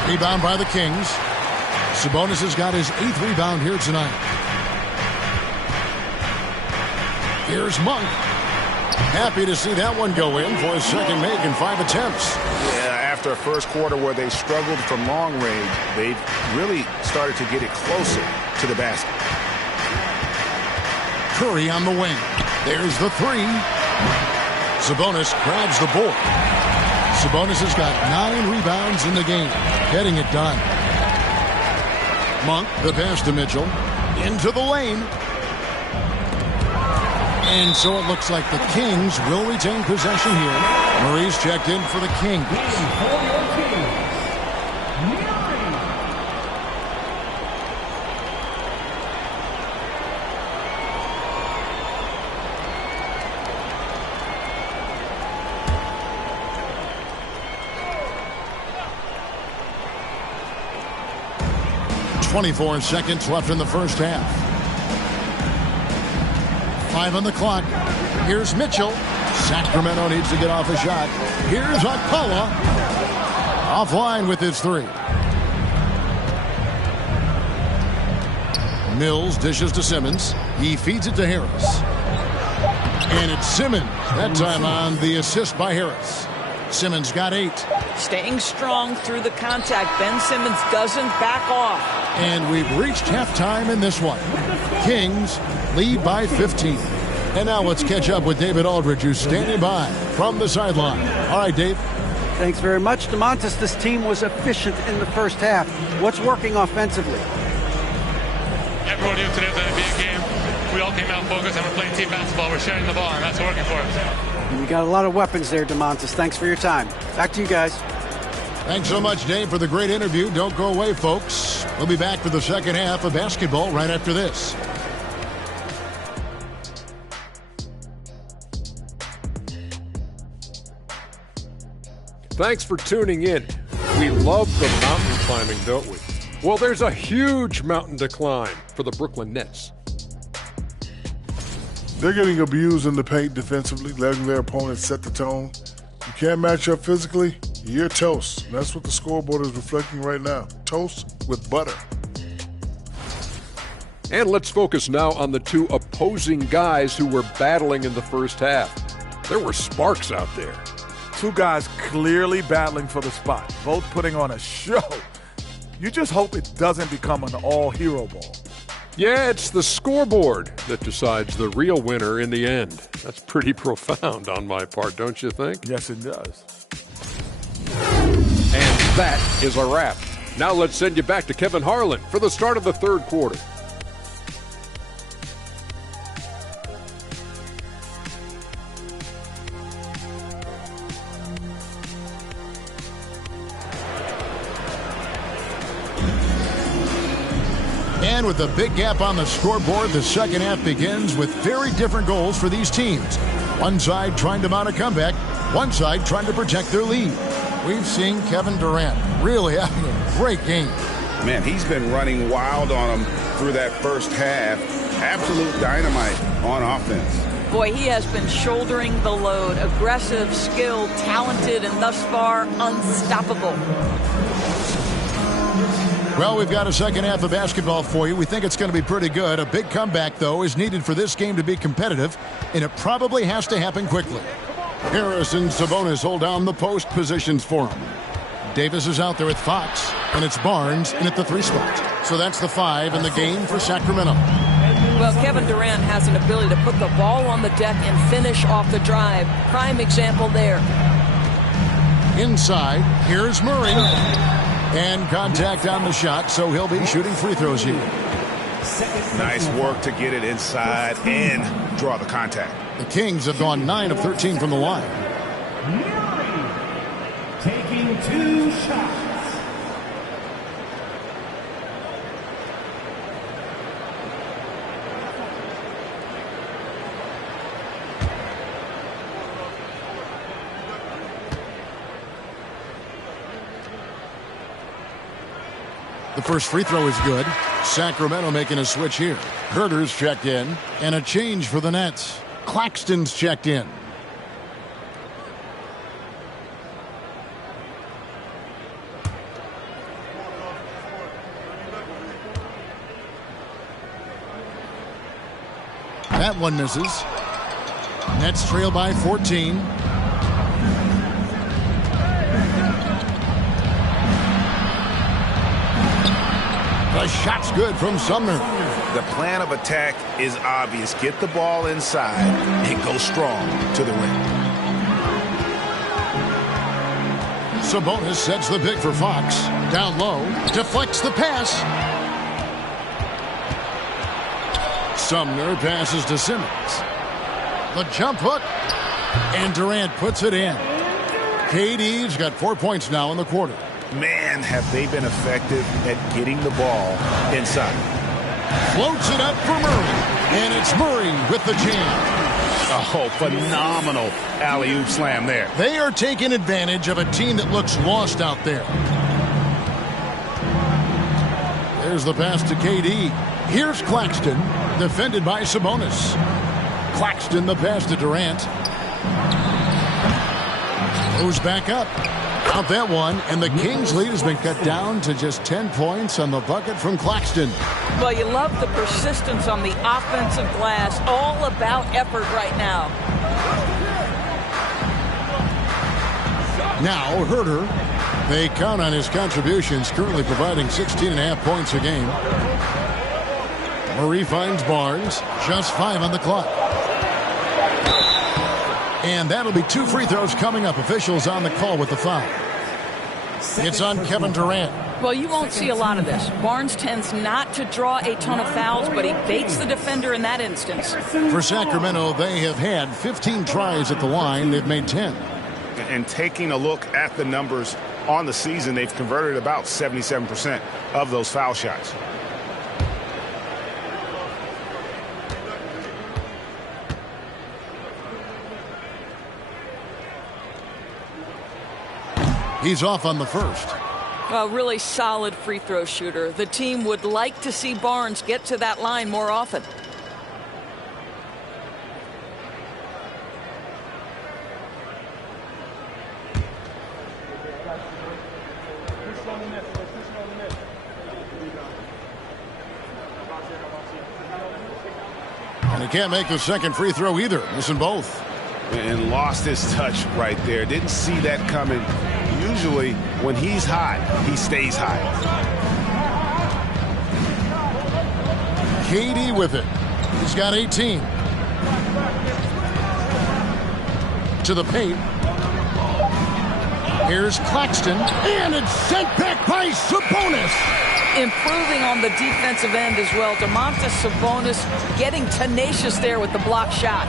Rebound by the Kings. Sabonis has got his 8th rebound here tonight. Here's Monk. Happy to see that one go in for his second make in 5 attempts. Yeah, after a first quarter where they struggled from long range, they really started to get it closer to the basket. Curry on the wing. There's the 3. Sabonis grabs the board. Sabonis has got 9 rebounds in the game, getting it done. Monk, the pass to Mitchell. Into the lane. And so it looks like the Kings will retain possession here. Murray's checked in for the Kings. .24 seconds left in the first half. 5 on the clock. Here's Mitchell. Sacramento needs to get off a shot. Here's Okpala. Offline with his 3. Mills dishes to Simmons. He feeds it to Harris. And it's Simmons. That time on the assist by Harris. Simmons got 8. Staying strong through the contact. Ben Simmons doesn't back off. And we've reached halftime in this one. Kings lead by 15. And now let's catch up with David Aldridge, who's standing by from the sideline. All right, Dave. Thanks very much, DeMontis. This team was efficient in the first half. What's working offensively? Everyone knew today was going to be a game. We all came out focused and we're playing team basketball. We're sharing the ball, and that's working for us. You got a lot of weapons there, DeMontis. Thanks for your time. Back to you guys. Thanks so much, Dave, for the great interview. Don't go away, folks. We'll be back for the second half of basketball right after this. Thanks for tuning in. We love the mountain climbing, don't we? Well, there's a huge mountain to climb for the Brooklyn Nets. They're getting abused in the paint defensively, letting their opponents set the tone. You can't match up physically, you're toast. And that's what the scoreboard is reflecting right now. Toast with butter. And let's focus now on the 2 opposing guys who were battling in the first half. There were sparks out there. 2 guys clearly battling for the spot, both putting on a show. You just hope it doesn't become an all-hero ball. Yeah, it's the scoreboard that decides the real winner in the end. That's pretty profound on my part, don't you think? Yes, it does. And that is a wrap. Now let's send you back to Kevin Harlan for the start of the third quarter. And with a big gap on the scoreboard, the second half begins with very different goals for these teams. One side trying to mount a comeback, one side trying to protect their lead. We've seen Kevin Durant really having a great game. Man, he's been running wild on him through that first half. Absolute dynamite on offense. Boy, he has been shouldering the load. Aggressive, skilled, talented, and thus far unstoppable. Well, we've got a second half of basketball for you. We think it's going to be pretty good. A big comeback, though, is needed for this game to be competitive, and it probably has to happen quickly. Harris and Sabonis hold down the post positions for him. Davis is out there with Fox, and it's Barnes in at the 3 spot. So that's the 5 in the game for Sacramento. Well, Kevin Durant has an ability to put the ball on the deck and finish off the drive. Prime example there. Inside, here's Murray. And contact on the shot, so he'll be shooting free throws here. Nice work to get it inside and draw the contact. The Kings have gone 9 of 13 from the line. Murray taking 2 shots. The first free throw is good. Sacramento making a switch here. Herter's checked in, and a change for the Nets. Claxton's checked in. That one misses. Nets trail by 14. The shot's good from Sumner. The plan of attack is obvious. Get the ball inside and go strong to the rim. Sabonis sets the pick for Fox. Down low, deflects the pass. Sumner passes to Simmons. The jump hook, and Durant puts it in. KD's got 4 points now in the quarter. Man, have they been effective at getting the ball inside. Floats it up for Murray, and it's Murray with the jam. Oh, phenomenal alley-oop slam there. They are taking advantage of a team that looks lost out there. There's the pass to KD. Here's Claxton, defended by Sabonis. Claxton, the pass to Durant. Goes back up. Out that one, and the Kings' lead has been cut down to just 10 points on the bucket from Claxton. Well, you love the persistence on the offensive glass. All about effort right now. Now, Herter. They count on his contributions, currently providing 16.5 points a game. Murray finds Barnes. Just 5 on the clock. And that'll be 2 free throws coming up. Officials on the call with the foul. It's on Kevin Durant. Well, you won't see a lot of this. Barnes tends not to draw a ton of fouls, but he baits the defender in that instance. For Sacramento, they have had 15 tries at the line. They've made 10. And taking a look at the numbers on the season, they've converted about 77% of those foul shots. He's off on the first. A really solid free throw shooter. The team would like to see Barnes get to that line more often. And he can't make the second free throw either. Missing both. And lost his touch right there. Didn't see that coming. Usually, when he's hot, he stays hot. KD with it. He's got 18. To the paint. Here's Claxton. And it's sent back by Sabonis. Improving on the defensive end as well. Domantas Sabonis getting tenacious there with the block shot.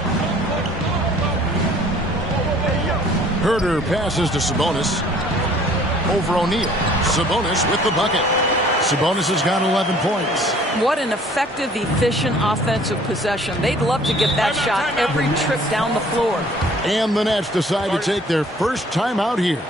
Herter passes to Sabonis. Over O'Neal. Sabonis with the bucket. Sabonis has got 11 points. What an effective, efficient offensive possession. They'd love to get that shot every trip down the floor. And the Nets decide to take their first time out here.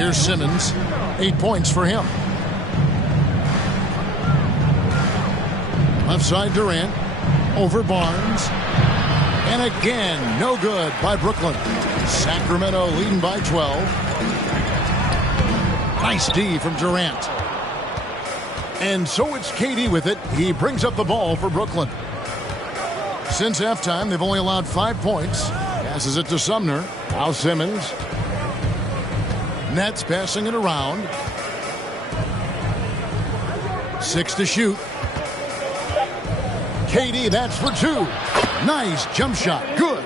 Here's Simmons. 8 points for him. Left side Durant. Over Barnes. And again, no good by Brooklyn. Sacramento leading by 12. Nice D from Durant. And so it's KD with it. He brings up the ball for Brooklyn. Since halftime, they've only allowed 5 points. Passes it to Sumner. Now Simmons. Nets passing it around. 6 to shoot. KD, that's for 2. Nice jump shot. Good.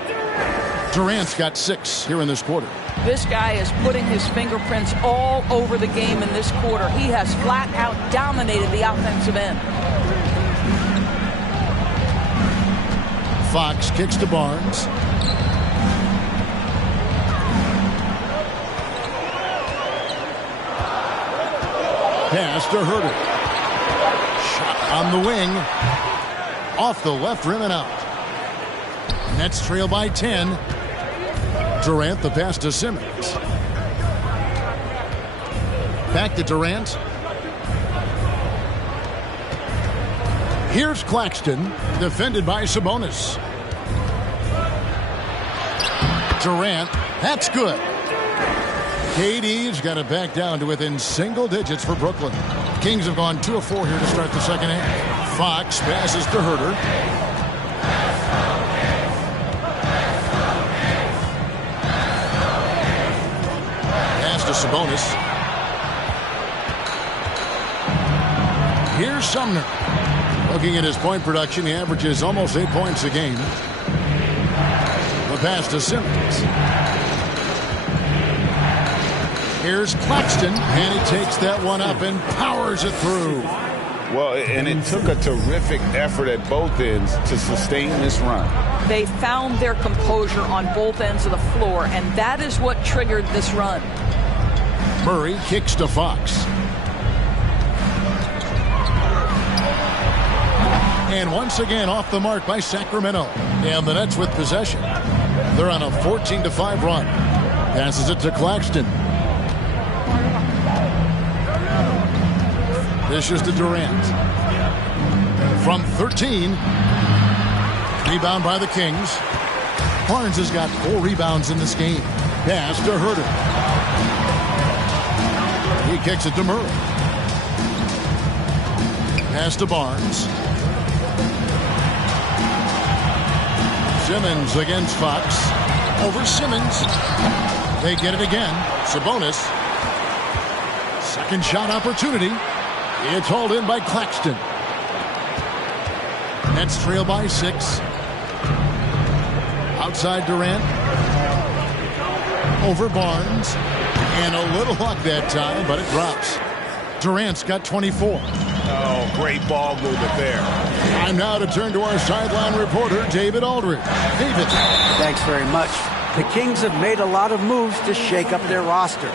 Durant's got 6 here in this quarter. This guy is putting his fingerprints all over the game in this quarter. He has flat out dominated the offensive end. Fox kicks to Barnes. Pass to Herter. Shot on the wing. Off the left rim and out. Nets trail by 10. Durant, the pass to Simmons. Back to Durant. Here's Claxton, defended by Sabonis. Durant, that's good. KD's got it back down to within single digits for Brooklyn. Kings have gone 2 of 4 here to start the second half. Fox passes to Herter. Pass to Sabonis. Here's Sumner. Looking at his point production, he averages almost 8 points a game. The pass to Simmons. Here's Claxton, and he takes that one up and powers it through. Well, and it took a terrific effort at both ends to sustain this run. They found their composure on both ends of the floor, and that is what triggered this run. Murray kicks to Fox. And once again off the mark by Sacramento. And the Nets with possession. They're on a 14-5 run. Passes it to Claxton. Dishes to Durant. From 13. Rebound by the Kings. Barnes has got 4 rebounds in this game. Pass to Herter. He kicks it to Murray. Pass to Barnes. Simmons against Fox. Over Simmons. They get it again. Sabonis. Second shot opportunity. It's hauled in by Claxton. Nets trail by 6. Outside Durant. Over Barnes. And a little luck that time, but it drops. Durant's got 24. Oh, great ball movement there. Time now to turn to our sideline reporter, David Aldridge. David. Thanks very much. The Kings have made a lot of moves to shake up their roster.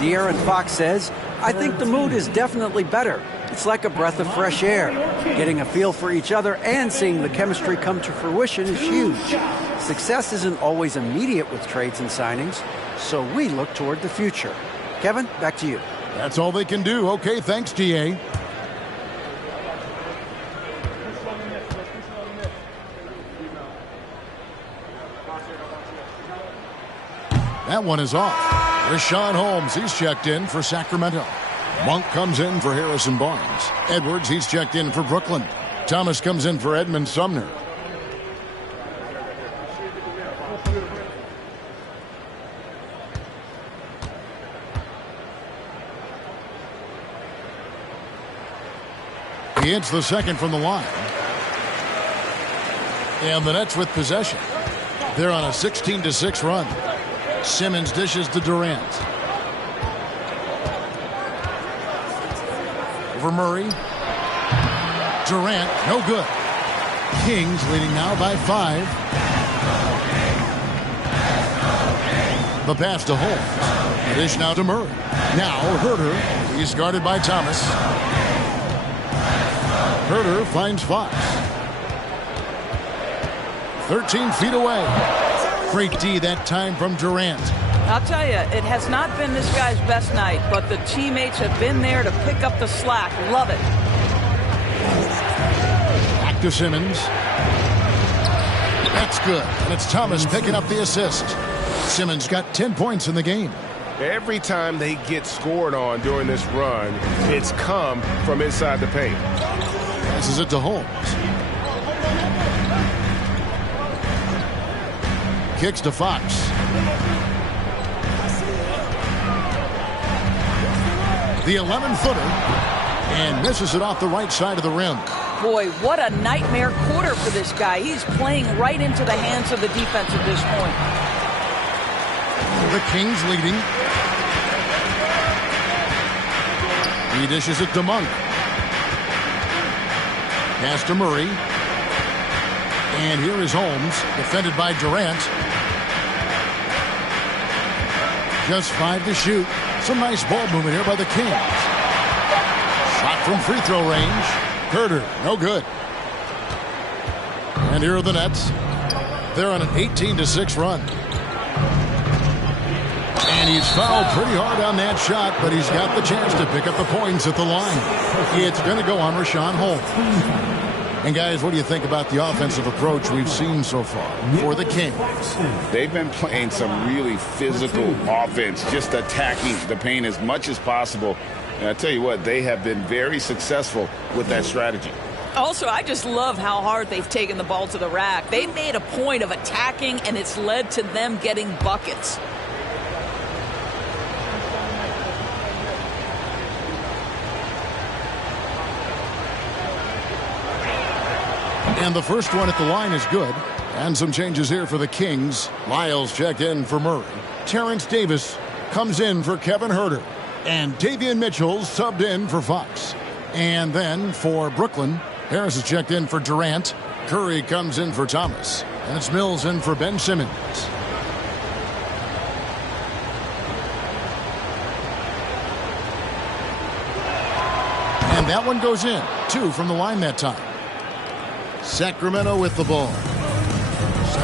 De'Aaron Fox says, I think the mood is definitely better. It's like a breath of fresh air. Getting a feel for each other and seeing the chemistry come to fruition is huge. Success isn't always immediate with trades and signings, so we look toward the future. Kevin, back to you. That's all they can do. Okay, thanks, GA. That one is off. Richaun Holmes, he's checked in for Sacramento. Monk comes in for Harrison Barnes. Edwards, he's checked in for Brooklyn. Thomas comes in for Edmund Sumner. He hits the second from the line. And the Nets with possession. They're on a 16-6 run. Simmons dishes to Durant. Over Murray. Durant, no good. Kings leading now by 5. The pass to Holmes. Dish now to Murray. Now Herter. He's guarded by Thomas. Herter finds Fox. 13 feet away. Great D that time from Durant. I'll tell you, it has not been this guy's best night, but the teammates have been there to pick up the slack. Love it. Back to Simmons. That's good. And it's Thomas picking up the assist. Simmons got 10 points in the game. Every time they get scored on during this run, it's come from inside the paint. Passes it to Holmes. Kicks to Fox. The 11-footer. And misses it off the right side of the rim. Boy, what a nightmare quarter for this guy. He's playing right into the hands of the defense at this point. The Kings leading. He dishes it to Monk. Pass to Murray. And here is Holmes, defended by Durant. Just 5 to shoot. Some nice ball movement here by the Kings. Shot from free throw range. Herter, no good. And here are the Nets. They're on an 18-6 run. And he's fouled pretty hard on that shot, but he's got the chance to pick up the points at the line. It's going to go on Richaun Holmes. And guys, what do you think about the offensive approach we've seen so far for the Kings? They've been playing some really physical offense, just attacking the paint as much as possible. And I tell you what, they have been very successful with that strategy. Also, I just love how hard they've taken the ball to the rack. They made a point of attacking, and it's led to them getting buckets. And the first one at the line is good. And some changes here for the Kings. Lyles checked in for Murray. Terrence Davis comes in for Kevin Herter. And Davion Mitchell subbed in for Fox. And then for Brooklyn, Harris is checked in for Durant. Curry comes in for Thomas. And it's Mills in for Ben Simmons. And that one goes in. 2 from the line that time. Sacramento with the ball.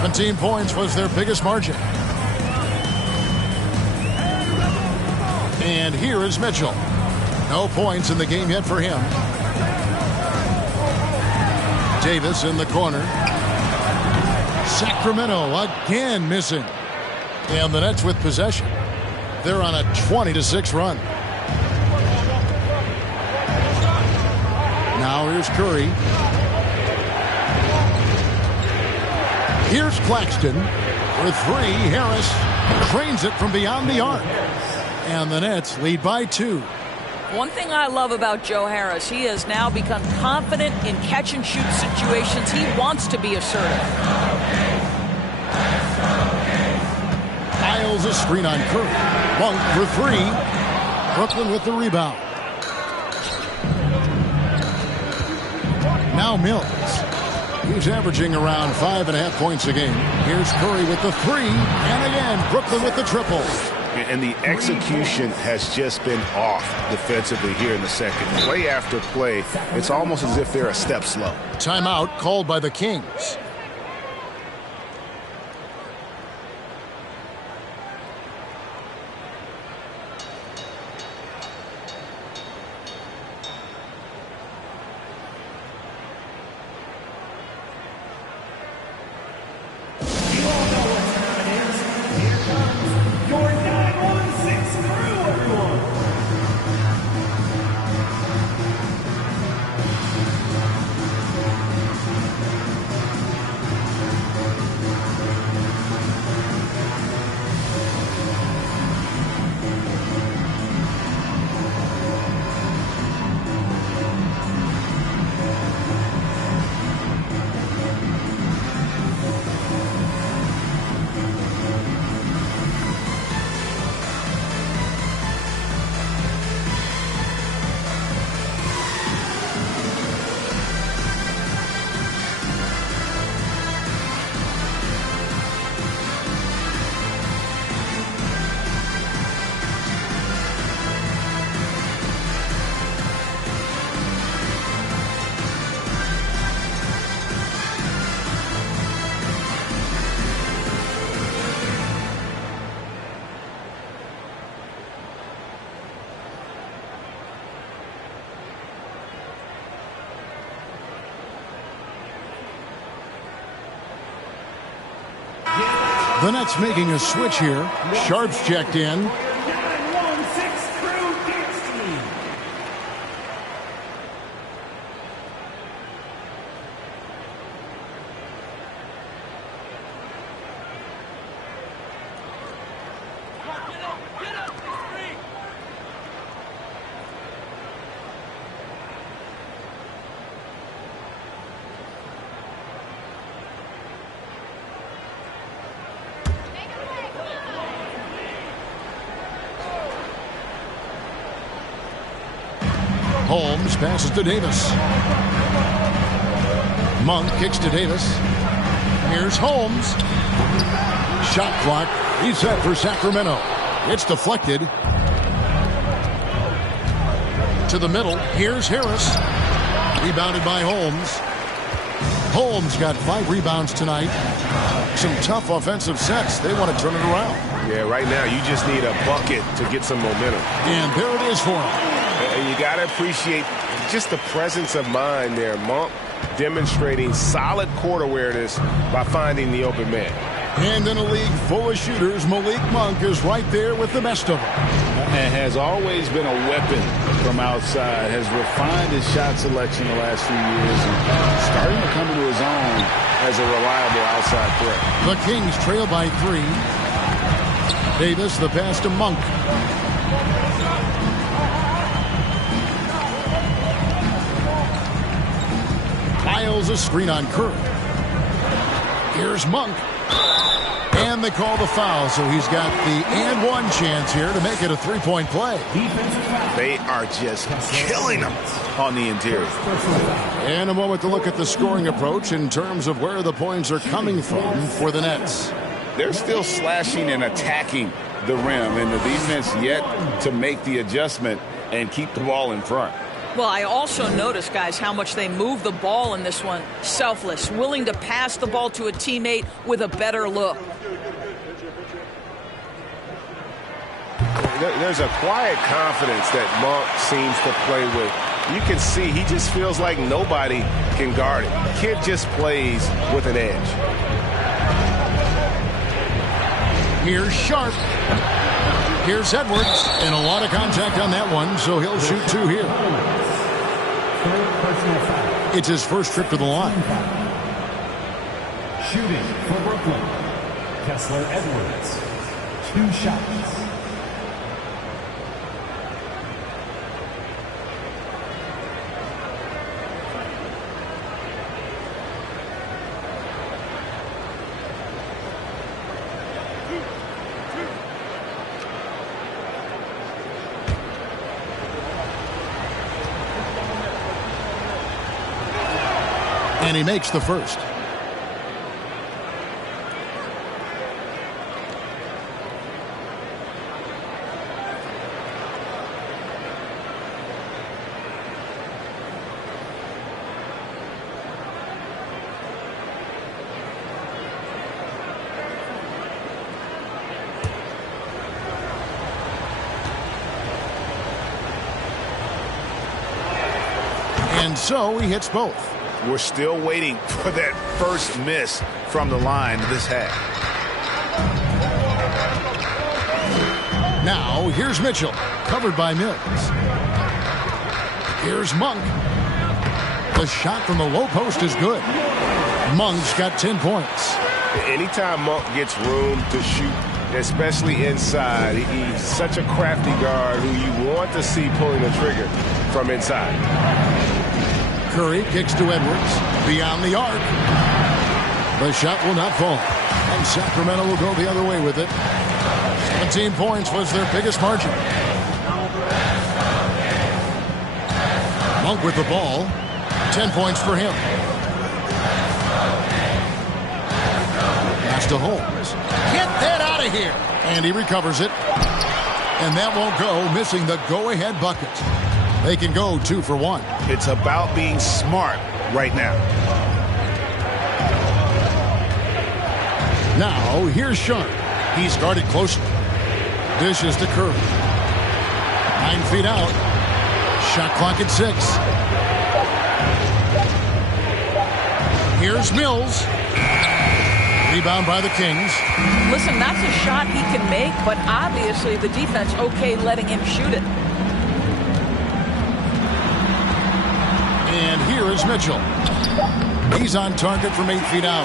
17 points was their biggest margin. And here is Mitchell. No points in the game yet for him. Davis in the corner. Sacramento again missing. And the Nets with possession. They're on a 20-6 run. Now here's Curry. Here's Claxton for 3. Harris trains it from beyond the arc. And the Nets lead by 2. One thing I love about Joe Harris, he has now become confident in catch-and-shoot situations. He wants to be assertive. Lyles a screen on Curry. Monk for 3. Brooklyn with the rebound. Now Mills. He's averaging around 5.5 points a game. Here's Curry with the 3. And again, Brooklyn with the triple. And the execution has just been off defensively here in the second. Play after play, it's almost as if they're a step slow. Timeout called by the Kings. The Nets making a switch here. Sharp's checked in. 9-1-6 Crew Dixie. Holmes passes to Davis. Monk kicks to Davis. Here's Holmes. Shot clock reset for Sacramento. It's deflected. To the middle. Here's Harris. Rebounded by Holmes. Holmes got 5 rebounds tonight. Some tough offensive sets. They want to turn it around. Yeah, right now you just need a bucket to get some momentum. And there it is for him. And you got to appreciate just the presence of mind there. Monk demonstrating solid court awareness by finding the open man. And in a league full of shooters, Malik Monk is right there with the best of them. And has always been a weapon from outside. Has refined his shot selection the last few years. And starting to come into his own as a reliable outside threat. The Kings trail by 3. Davis, the pass to Monk. Piles a screen on Curry. Here's Monk. And they call the foul, so he's got the and one chance here to make it a 3-point play. They are just killing them on the interior. And a moment to look at the scoring approach in terms of where the points are coming from for the Nets. They're still slashing and attacking the rim, and the defense yet to make the adjustment and keep the ball in front. Well, I also noticed, guys, how much they move the ball in this one. Selfless, willing to pass the ball to a teammate with a better look. There's a quiet confidence that Monk seems to play with. You can see he just feels like nobody can guard it. Kid just plays with an edge. Here's Sharp. Here's Edwards. And a lot of contact on that one, so he'll shoot 2 here. It's his first trip to the line. Shooting for Brooklyn, Kessler Edwards. 2 shots. And he makes the first. And so he hits both. We're still waiting for that first miss from the line this half. Now, here's Mitchell, covered by Mills. Here's Monk. The shot from the low post is good. Monk's got 10 points. Anytime Monk gets room to shoot, especially inside, he's such a crafty guard who you want to see pulling the trigger from inside. Curry kicks to Edwards, beyond the arc. The shot will not fall, and Sacramento will go the other way with it. 17 points was their biggest margin. Monk with the ball, 10 points for him. Pass to Holmes. Get that out of here! And he recovers it. And that won't go, missing the go-ahead bucket. They can go 2 for 1. It's about being smart right now. Now, here's Sharp. He's guarded closely. Dishes to Curry. 9 feet out. Shot clock at 6. Here's Mills. Rebound by the Kings. Listen, that's a shot he can make, but obviously the defense okay letting him shoot it. And here is Mitchell. He's on target from 8 feet out.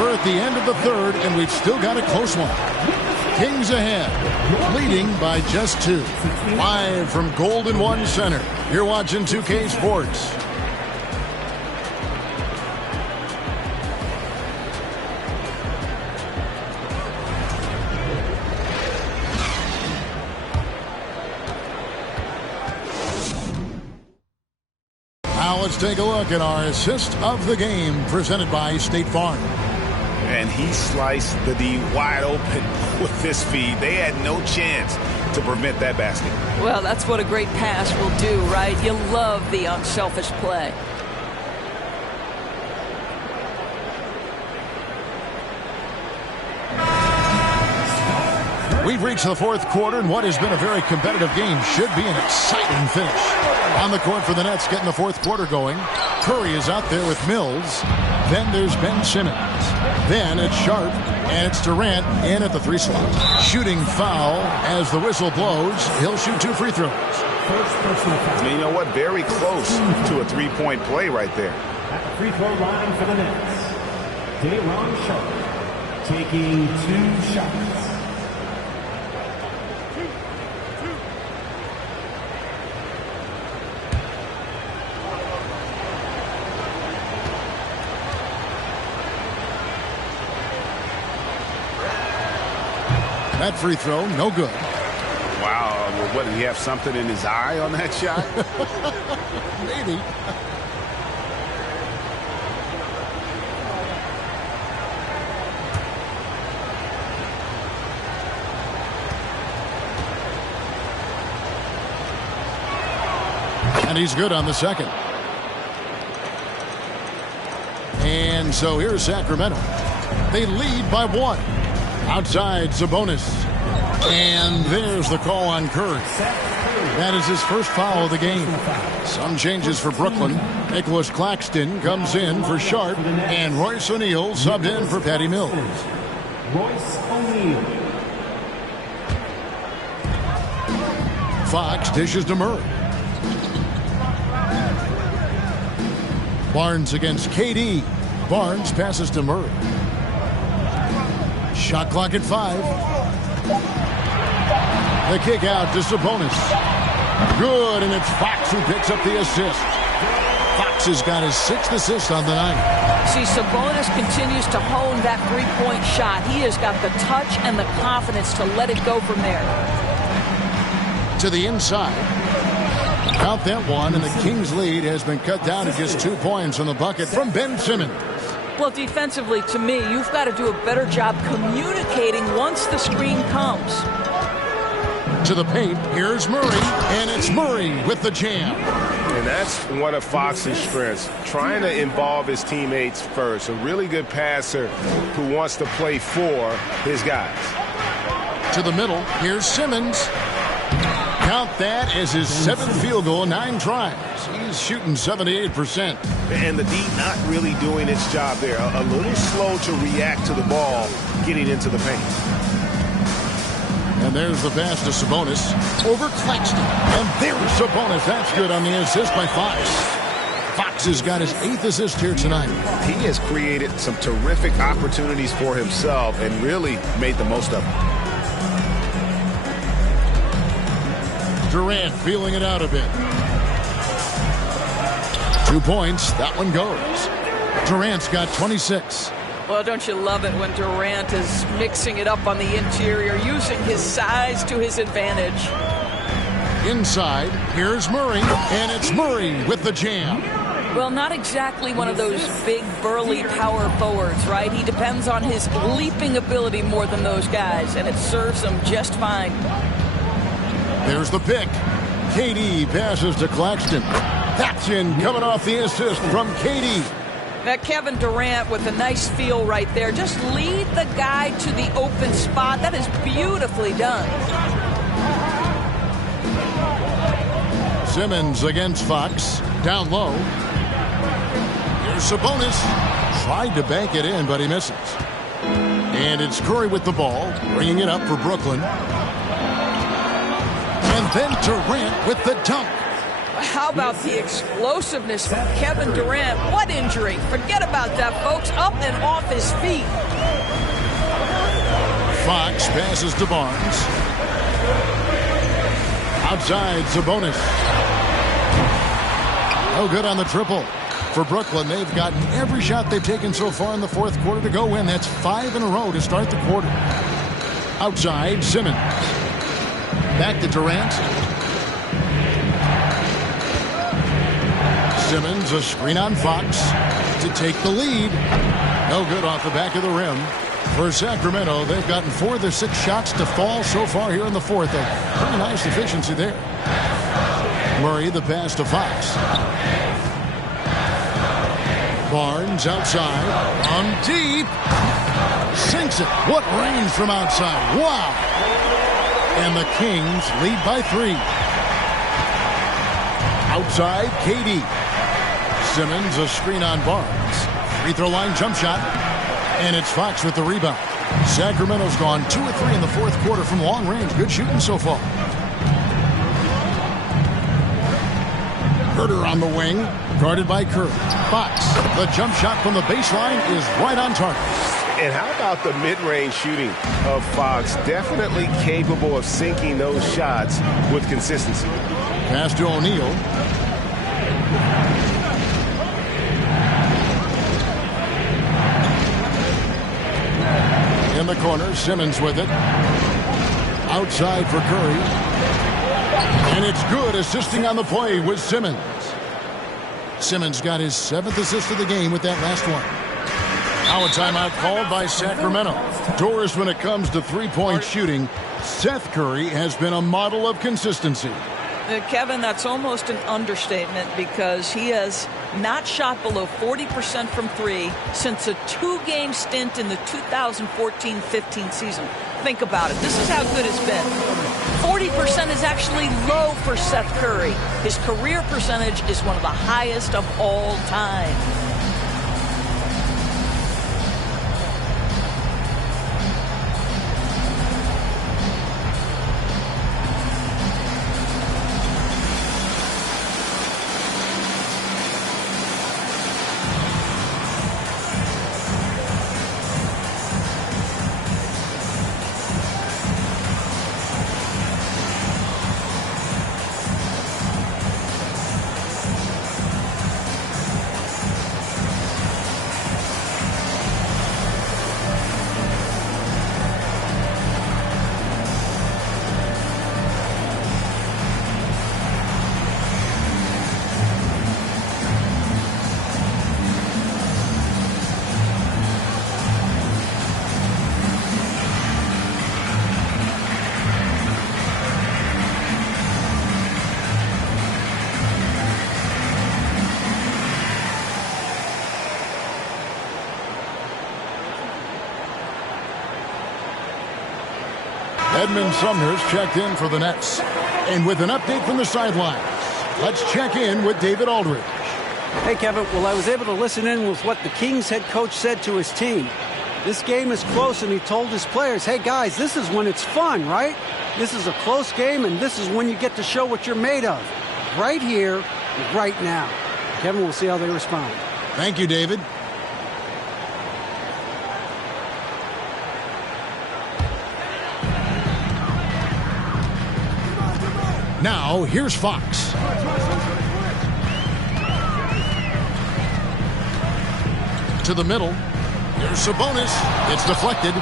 We're at the end of the third, and we've still got a close one. Kings ahead, leading by just 2. Live from Golden One Center. You're watching 2K Sports. Now let's take a look at our assist of the game presented by State Farm. And he sliced the D wide open with this feed. They had no chance to prevent that basket. Well, that's what a great pass will do, right? You love the unselfish play. We've reached the fourth quarter, and what has been a very competitive game should be an exciting finish. On the court for the Nets, getting the fourth quarter going. Curry is out there with Mills. Then there's Ben Simmons. Then it's Sharp, and it's Durant in at the 3 slot. Shooting foul as the whistle blows. He'll shoot 2 free throws. You know what? Very close to a 3-point play right there. At the free throw line for the Nets, Day'Ron Sharp taking 2 shots. That free throw, no good. Wow. Well, what, did he have something in his eye on that shot? Maybe. And he's good on the second. And so here's Sacramento. They lead by 1. Outside, Sabonis. And there's the call on Curry. That is his first foul of the game. Some changes for Brooklyn. Nicholas Claxton comes in for Sharp, and Royce O'Neal subbed in for Patty Mills. Royce O'Neal. Fox dishes to Murray. Barnes against KD. Barnes passes to Murray. Shot clock at 5. The kick out to Sabonis. Good, and it's Fox who picks up the assist. Fox has got his 6th assist on the night. See, Sabonis continues to hone that three-point shot. He has got the touch and the confidence to let it go from there. To the inside. Count that one, and the Kings' lead has been cut down to just 2 points on the bucket from Ben Simmons. Well, defensively, to me, you've got to do a better job communicating once the screen comes. To the paint, here's Murray, and it's Murray with the jam. And that's one of Fox's strengths, trying to involve his teammates first. A really good passer who wants to play for his guys. To the middle, here's Simmons. Count that as his 7th field goal, 9 tries. He's shooting 78%. And the D not really doing its job there. A little slow to react to the ball getting into the paint. And there's the pass to Sabonis over Claxton. And there's Sabonis. That's good on the assist by Fox. Fox has got his 8th assist here tonight. He has created some terrific opportunities for himself and really made the most of them. Durant feeling it out a bit. 2 points. That one goes. Durant's got 26. Well, don't you love it when Durant is mixing it up on the interior, using his size to his advantage. Inside, here's Murray, and it's Murray with the jam. Well, not exactly one of those big, burly power forwards, right? He depends on his leaping ability more than those guys, and it serves him just fine. There's the pick. KD passes to Claxton. That's in, coming off the assist from KD. That Kevin Durant with a nice feel right there. Just lead the guy to the open spot. That is beautifully done. Simmons against Fox. Down low. Here's Sabonis. Tried to bank it in, but he misses. And it's Curry with the ball, bringing it up for Brooklyn. And then Durant with the dunk. How about the explosiveness from Kevin Durant? What injury? Forget about that, folks. Up and off his feet. Fox passes to Barnes. Outside, Sabonis. No good on the triple. For Brooklyn, they've gotten every shot they've taken so far in the fourth quarter to go in. That's 5 in a row to start the quarter. Outside, Simmons. Back to Durant. Simmons, a screen on Fox to take the lead. No good off the back of the rim. For Sacramento, they've gotten 4 of their 6 shots to fall so far here in the fourth. A pretty nice efficiency there. Murray, the pass to Fox. Barnes outside. On deep. Sinks it. What range from outside. Wow. And the Kings lead by 3. Outside, KD. Simmons, a screen on Barnes. Free throw line jump shot. And it's Fox with the rebound. Sacramento's gone 2 of 3 in the fourth quarter from long range. Good shooting so far. Herter on the wing, guarded by Curry. Fox, the jump shot from the baseline is right on target. And how about the mid-range shooting of Fox? Definitely capable of sinking those shots with consistency. Pass to O'Neal. In the corner, Simmons with it. Outside for Curry. And it's good, assisting on the play with Simmons. Simmons got his 7th assist of the game with that last one. Now a timeout called by Sacramento. Doris, when it comes to three-point shooting, Seth Curry has been a model of consistency. Kevin, that's almost an understatement because he has not shot below 40% from 3 since a 2-game stint in the 2014-15 season. Think about it. This is how good it's been. 40% is actually low for Seth Curry. His career percentage is one of the highest of all time. Edmund Sumner's checked in for the Nets. And with an update from the sidelines, let's check in with David Aldridge. Hey, Kevin. Well, I was able to listen in with what the Kings head coach said to his team. This game is close, and he told his players, hey, guys, this is when it's fun, right? This is a close game, and this is when you get to show what you're made of. Right here, right now. Kevin, we'll see how they respond. Thank you, David. Now, here's Fox. To the middle. Here's Sabonis. It's deflected.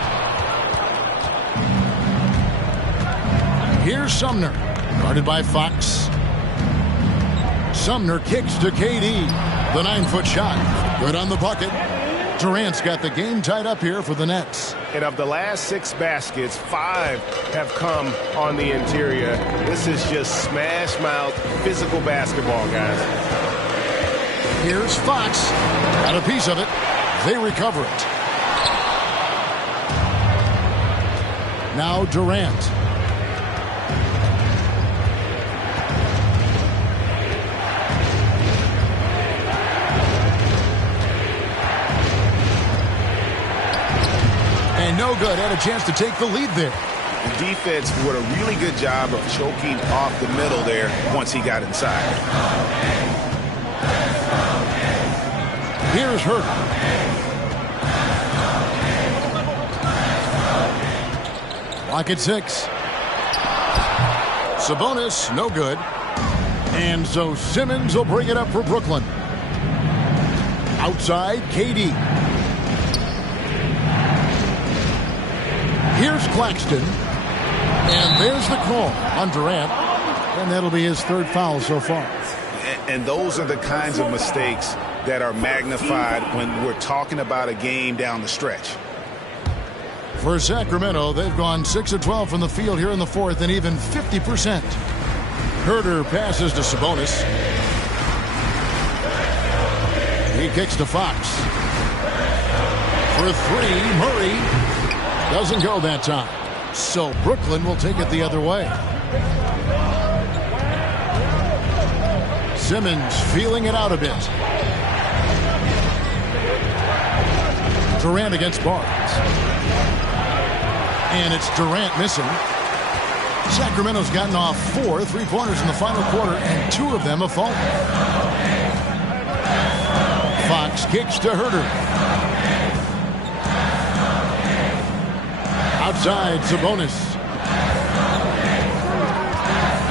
Here's Sumner. Guarded by Fox. Sumner kicks to KD. The 9-foot shot. Good on the bucket. Durant's got the game tied up here for the Nets. And of the last 6 baskets, 5 have come on the interior. This is just smash mouth physical basketball, guys. Here's Fox. Got a piece of it. They recover it. Now Durant. no good. Had a chance to take the lead there. The defense did a really good job of choking off the middle there once he got inside. Here's Herter. Clock at 6. Sabonis, no good. And so Simmons will bring it up for Brooklyn. Outside, KD. Here's Claxton. And there's the call on Durant. And that'll be his third foul so far. And those are the kinds of mistakes that are magnified when we're talking about a game down the stretch. For Sacramento, they've gone 6 of 12 from the field here in the fourth and even 50%. Herter passes to Sabonis. He kicks to Fox. For 3, Murray doesn't go that time. So Brooklyn will take it the other way. Simmons feeling it out a bit. Durant against Barnes. And it's Durant missing. Sacramento's gotten off 4 3-pointers in the final quarter, and 2 of them have fallen. Fox kicks to Herter. Outside, Sabonis.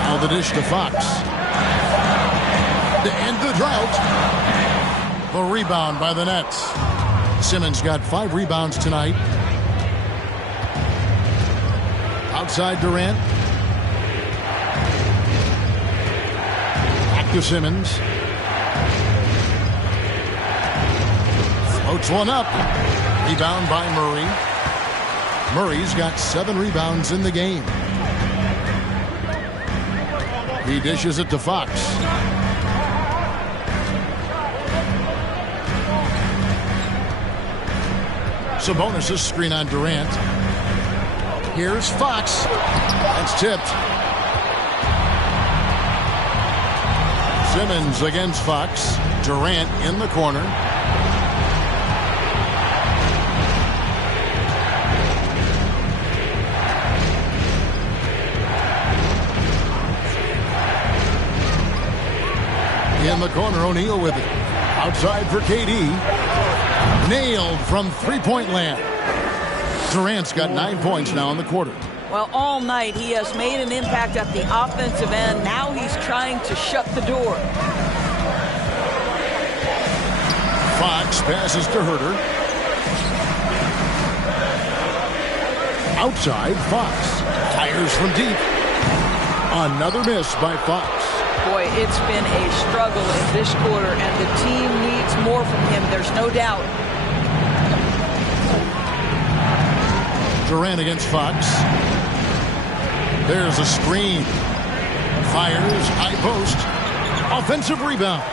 Now the dish to Fox. To end the drought. The rebound by the Nets. Simmons got 5 rebounds tonight. Outside Durant. Back to Simmons. Floats one up. Rebound by Murray. Murray's got 7 rebounds in the game. He dishes it to Fox. Sabonis' screen on Durant. Here's Fox. That's tipped. Simmons against Fox. Durant in the corner. In the corner, O'Neal with it. Outside for KD. Nailed from three-point land. Durant's got 9 points now in the quarter. Well, all night he has made an impact at the offensive end. Now he's trying to shut the door. Fox passes to Herter. Outside, Fox fires from deep. Another miss by Fox. Boy, it's been a struggle in this quarter, and the team needs more from him. There's no doubt. Durant against Fox. There's a screen. Fires, high post. Offensive rebound.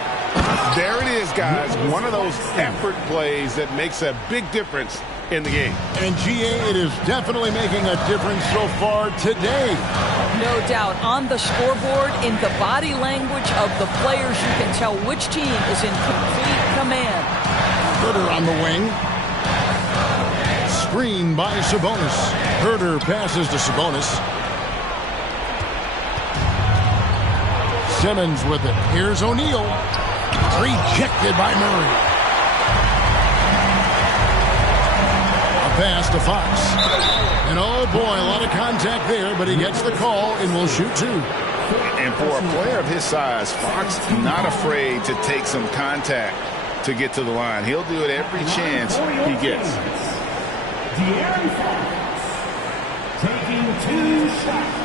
There it is, guys. One of those effort plays that makes a big difference in the game. And GA, it is definitely making a difference so far today. No doubt. On the scoreboard, in the body language of the players, you can tell which team is in complete command. Herter on the wing. Screen by Sabonis. Herter passes to Sabonis. Simmons with it. Here's O'Neal. Rejected by Murray. A pass to Fox. And oh boy, a lot of contact there, but he gets the call and will shoot 2. And for a player of his size, Fox not afraid to take some contact to get to the line. He'll do it every chance he gets. De'Aaron Fox taking 2 shots.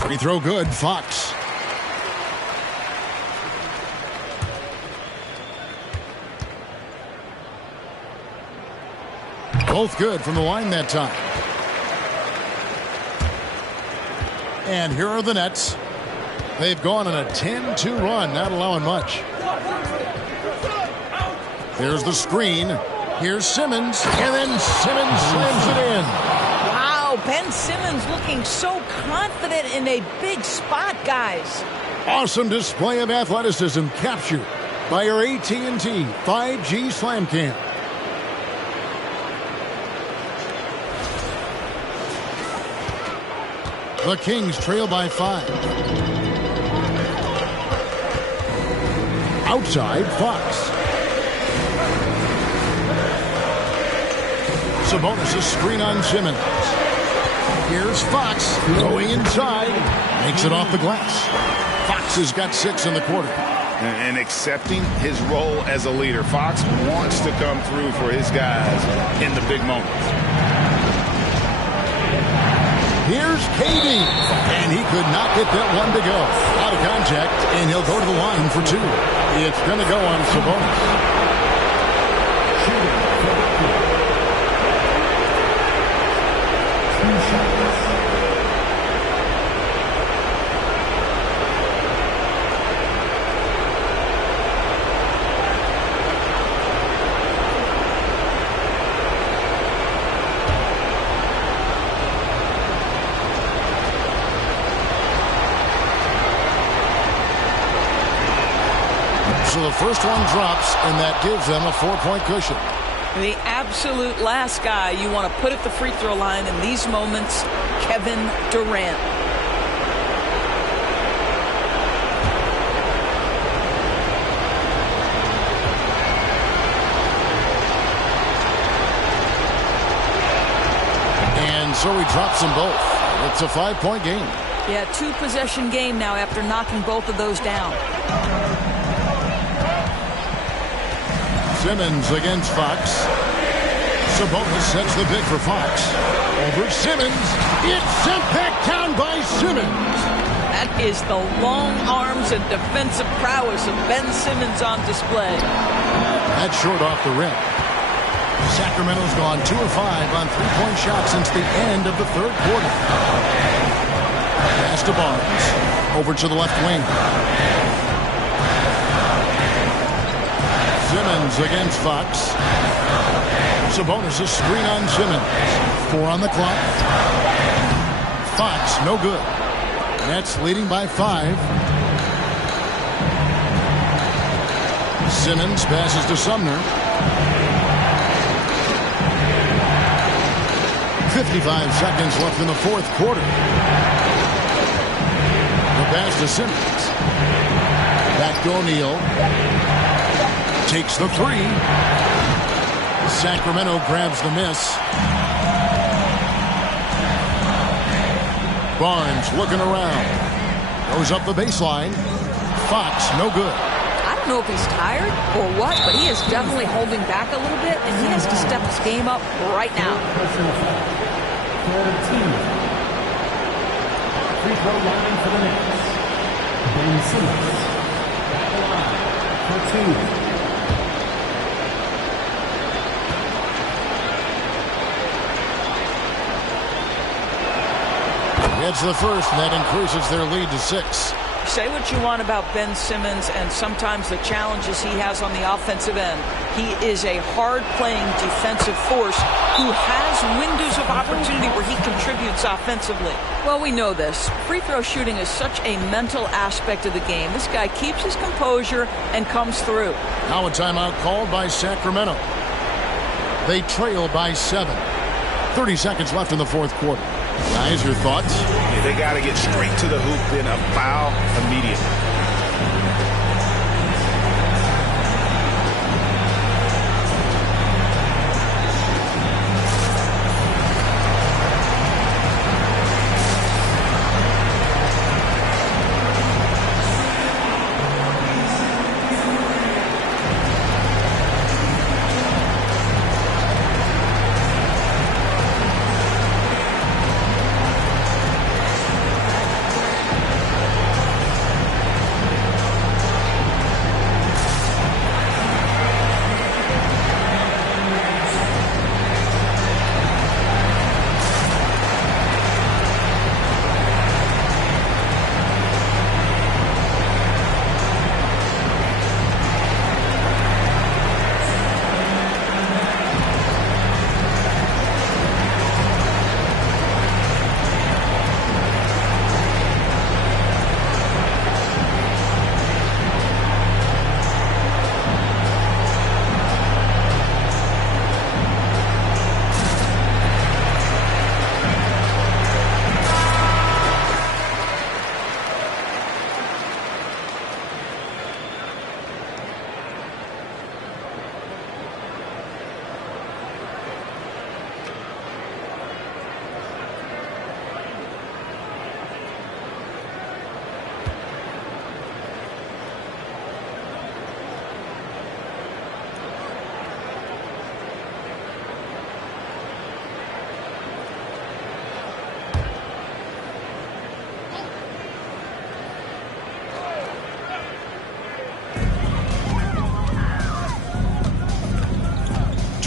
Free throw good, Fox. Both good from the line that time. And here are the Nets. They've gone on a 10-2 run, not allowing much. There's the screen. Here's Simmons, and then Simmons slams it in. Ben Simmons looking so confident in a big spot, guys. Awesome display of athleticism captured by our AT&T 5G Slam Cam. The Kings trail by 5. Outside, Fox. Sabonis' screen on Simmons. Here's Fox going inside. Makes it off the glass. Fox has got 6 in the quarter. And accepting his role as a leader. Fox wants to come through for his guys in the big moments. Here's KD, and he could not get that one to go. Out of contact, and he'll go to the line for 2. It's going to go on Sabonis. So the first one drops, and that gives them a 4-point cushion. The absolute last guy you want to put at the free throw line in these moments, Kevin Durant. And so he drops them both. It's a 5-point game. Yeah, 2-possession game now after knocking both of those down. Simmons against Fox. Sabonis sets the pick for Fox. Over Simmons. It's sent back down by Simmons. That is the long arms and defensive prowess of Ben Simmons on display. That's short off the rim. Sacramento's gone 2 of 5 on 3-point shots since the end of the third quarter. Pass to Barnes. Over to the left wing. Simmons against Fox. Sabonis a screen on Simmons. 4 on the clock. Fox, no good. Nets leading by 5. Simmons passes to Sumner. 55 seconds left in the fourth quarter. The pass to Simmons. Back to O'Neal. Takes the 3. Sacramento grabs the miss. Barnes looking around. Goes up the baseline. Fox, no good. I don't know if he's tired or what, but he is definitely holding back a little bit, and he has to step his game up right now. Free throw line for the Knicks. Ben Simmons. At the line for 2. It's the first, and that increases their lead to 6. Say what you want about Ben Simmons and sometimes the challenges he has on the offensive end. He is a hard-playing defensive force who has windows of opportunity where he contributes offensively. Well, we know this. Free throw shooting is such a mental aspect of the game. This guy keeps his composure and comes through. Now a timeout called by Sacramento. They trail by 7. 30 seconds left in the fourth quarter. Guys, your thoughts? Yeah, they got to get straight to the hoop, then a foul immediately.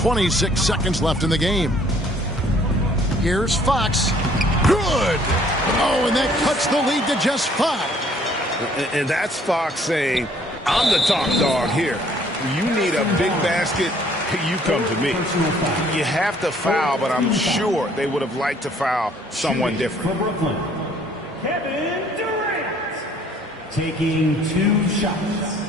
26 seconds left in the game. Here's Fox. Good. Oh, and that cuts the lead to just 5. And that's Fox saying, I'm the top dog here. You need a big basket, you come to me. You have to foul, but I'm sure they would have liked to foul someone different. For Brooklyn, Kevin Durant taking 2 shots.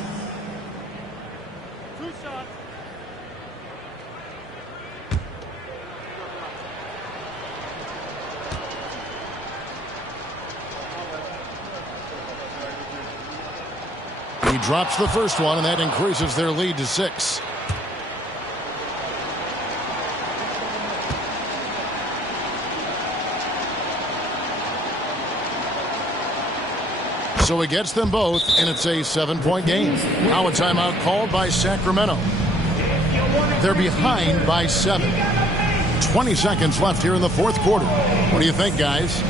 He drops the first one, and that increases their lead to 6. So he gets them both, and it's a 7-point game. Now a timeout called by Sacramento. They're behind by 7. 20 seconds left here in the fourth quarter. What do you think, guys?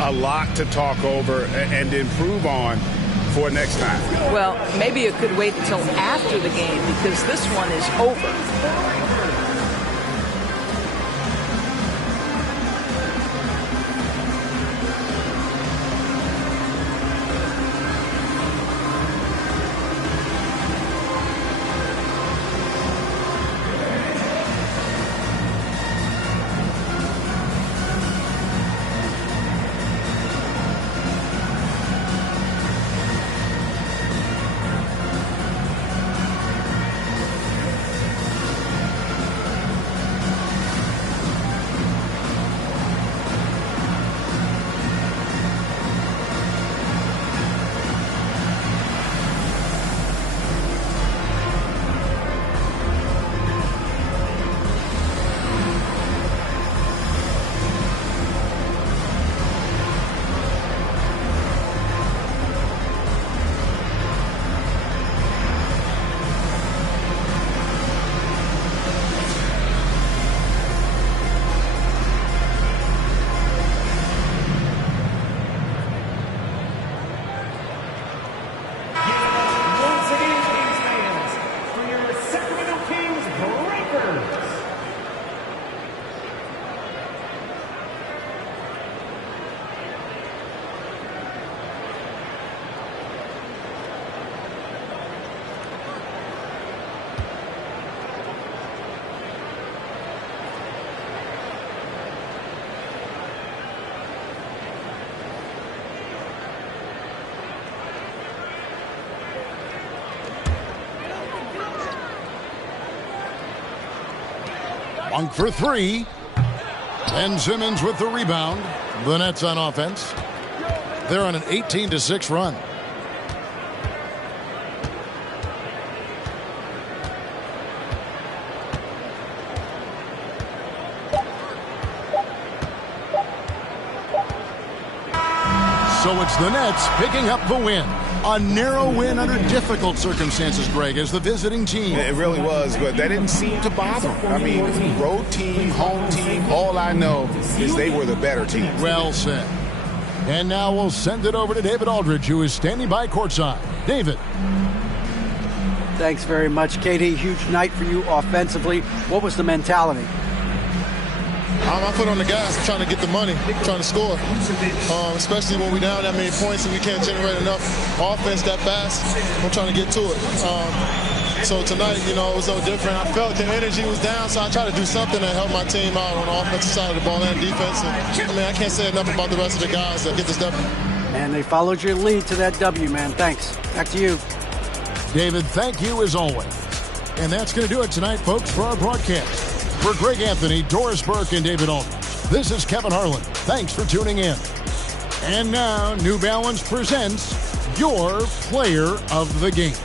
A lot to talk over and improve on for next time. Well, maybe it could wait until after the game because this one is over. Monk for 3. Ben Simmons with the rebound. The Nets on offense. They're on an 18-6 run. So it's the Nets picking up the win. A narrow win under difficult circumstances, Greg, as the visiting team. It really was, but that didn't seem to bother them. I mean, road team, home team, all I know is they were the better team. Well said. And now we'll send it over to David Aldridge, who is standing by courtside. David. Thanks very much, Katie. Huge night for you offensively. What was the mentality? I put on the gas, trying to get the money, trying to score, especially when we're down that many points and we can't generate enough offense that fast. I'm trying to get to it. So tonight, it was no different. I felt the energy was down, so I tried to do something to help my team out on the offensive side of the ball and defense. And, I can't say enough about the rest of the guys that get this W. And they followed your lead to that W, man. Thanks. Back to you. David, thank you as always. And that's going to do it tonight, folks, for our broadcast. For Greg Anthony, Doris Burke, and David Aldridge, this is Kevin Harlan. Thanks for tuning in. And now, New Balance presents your player of the game.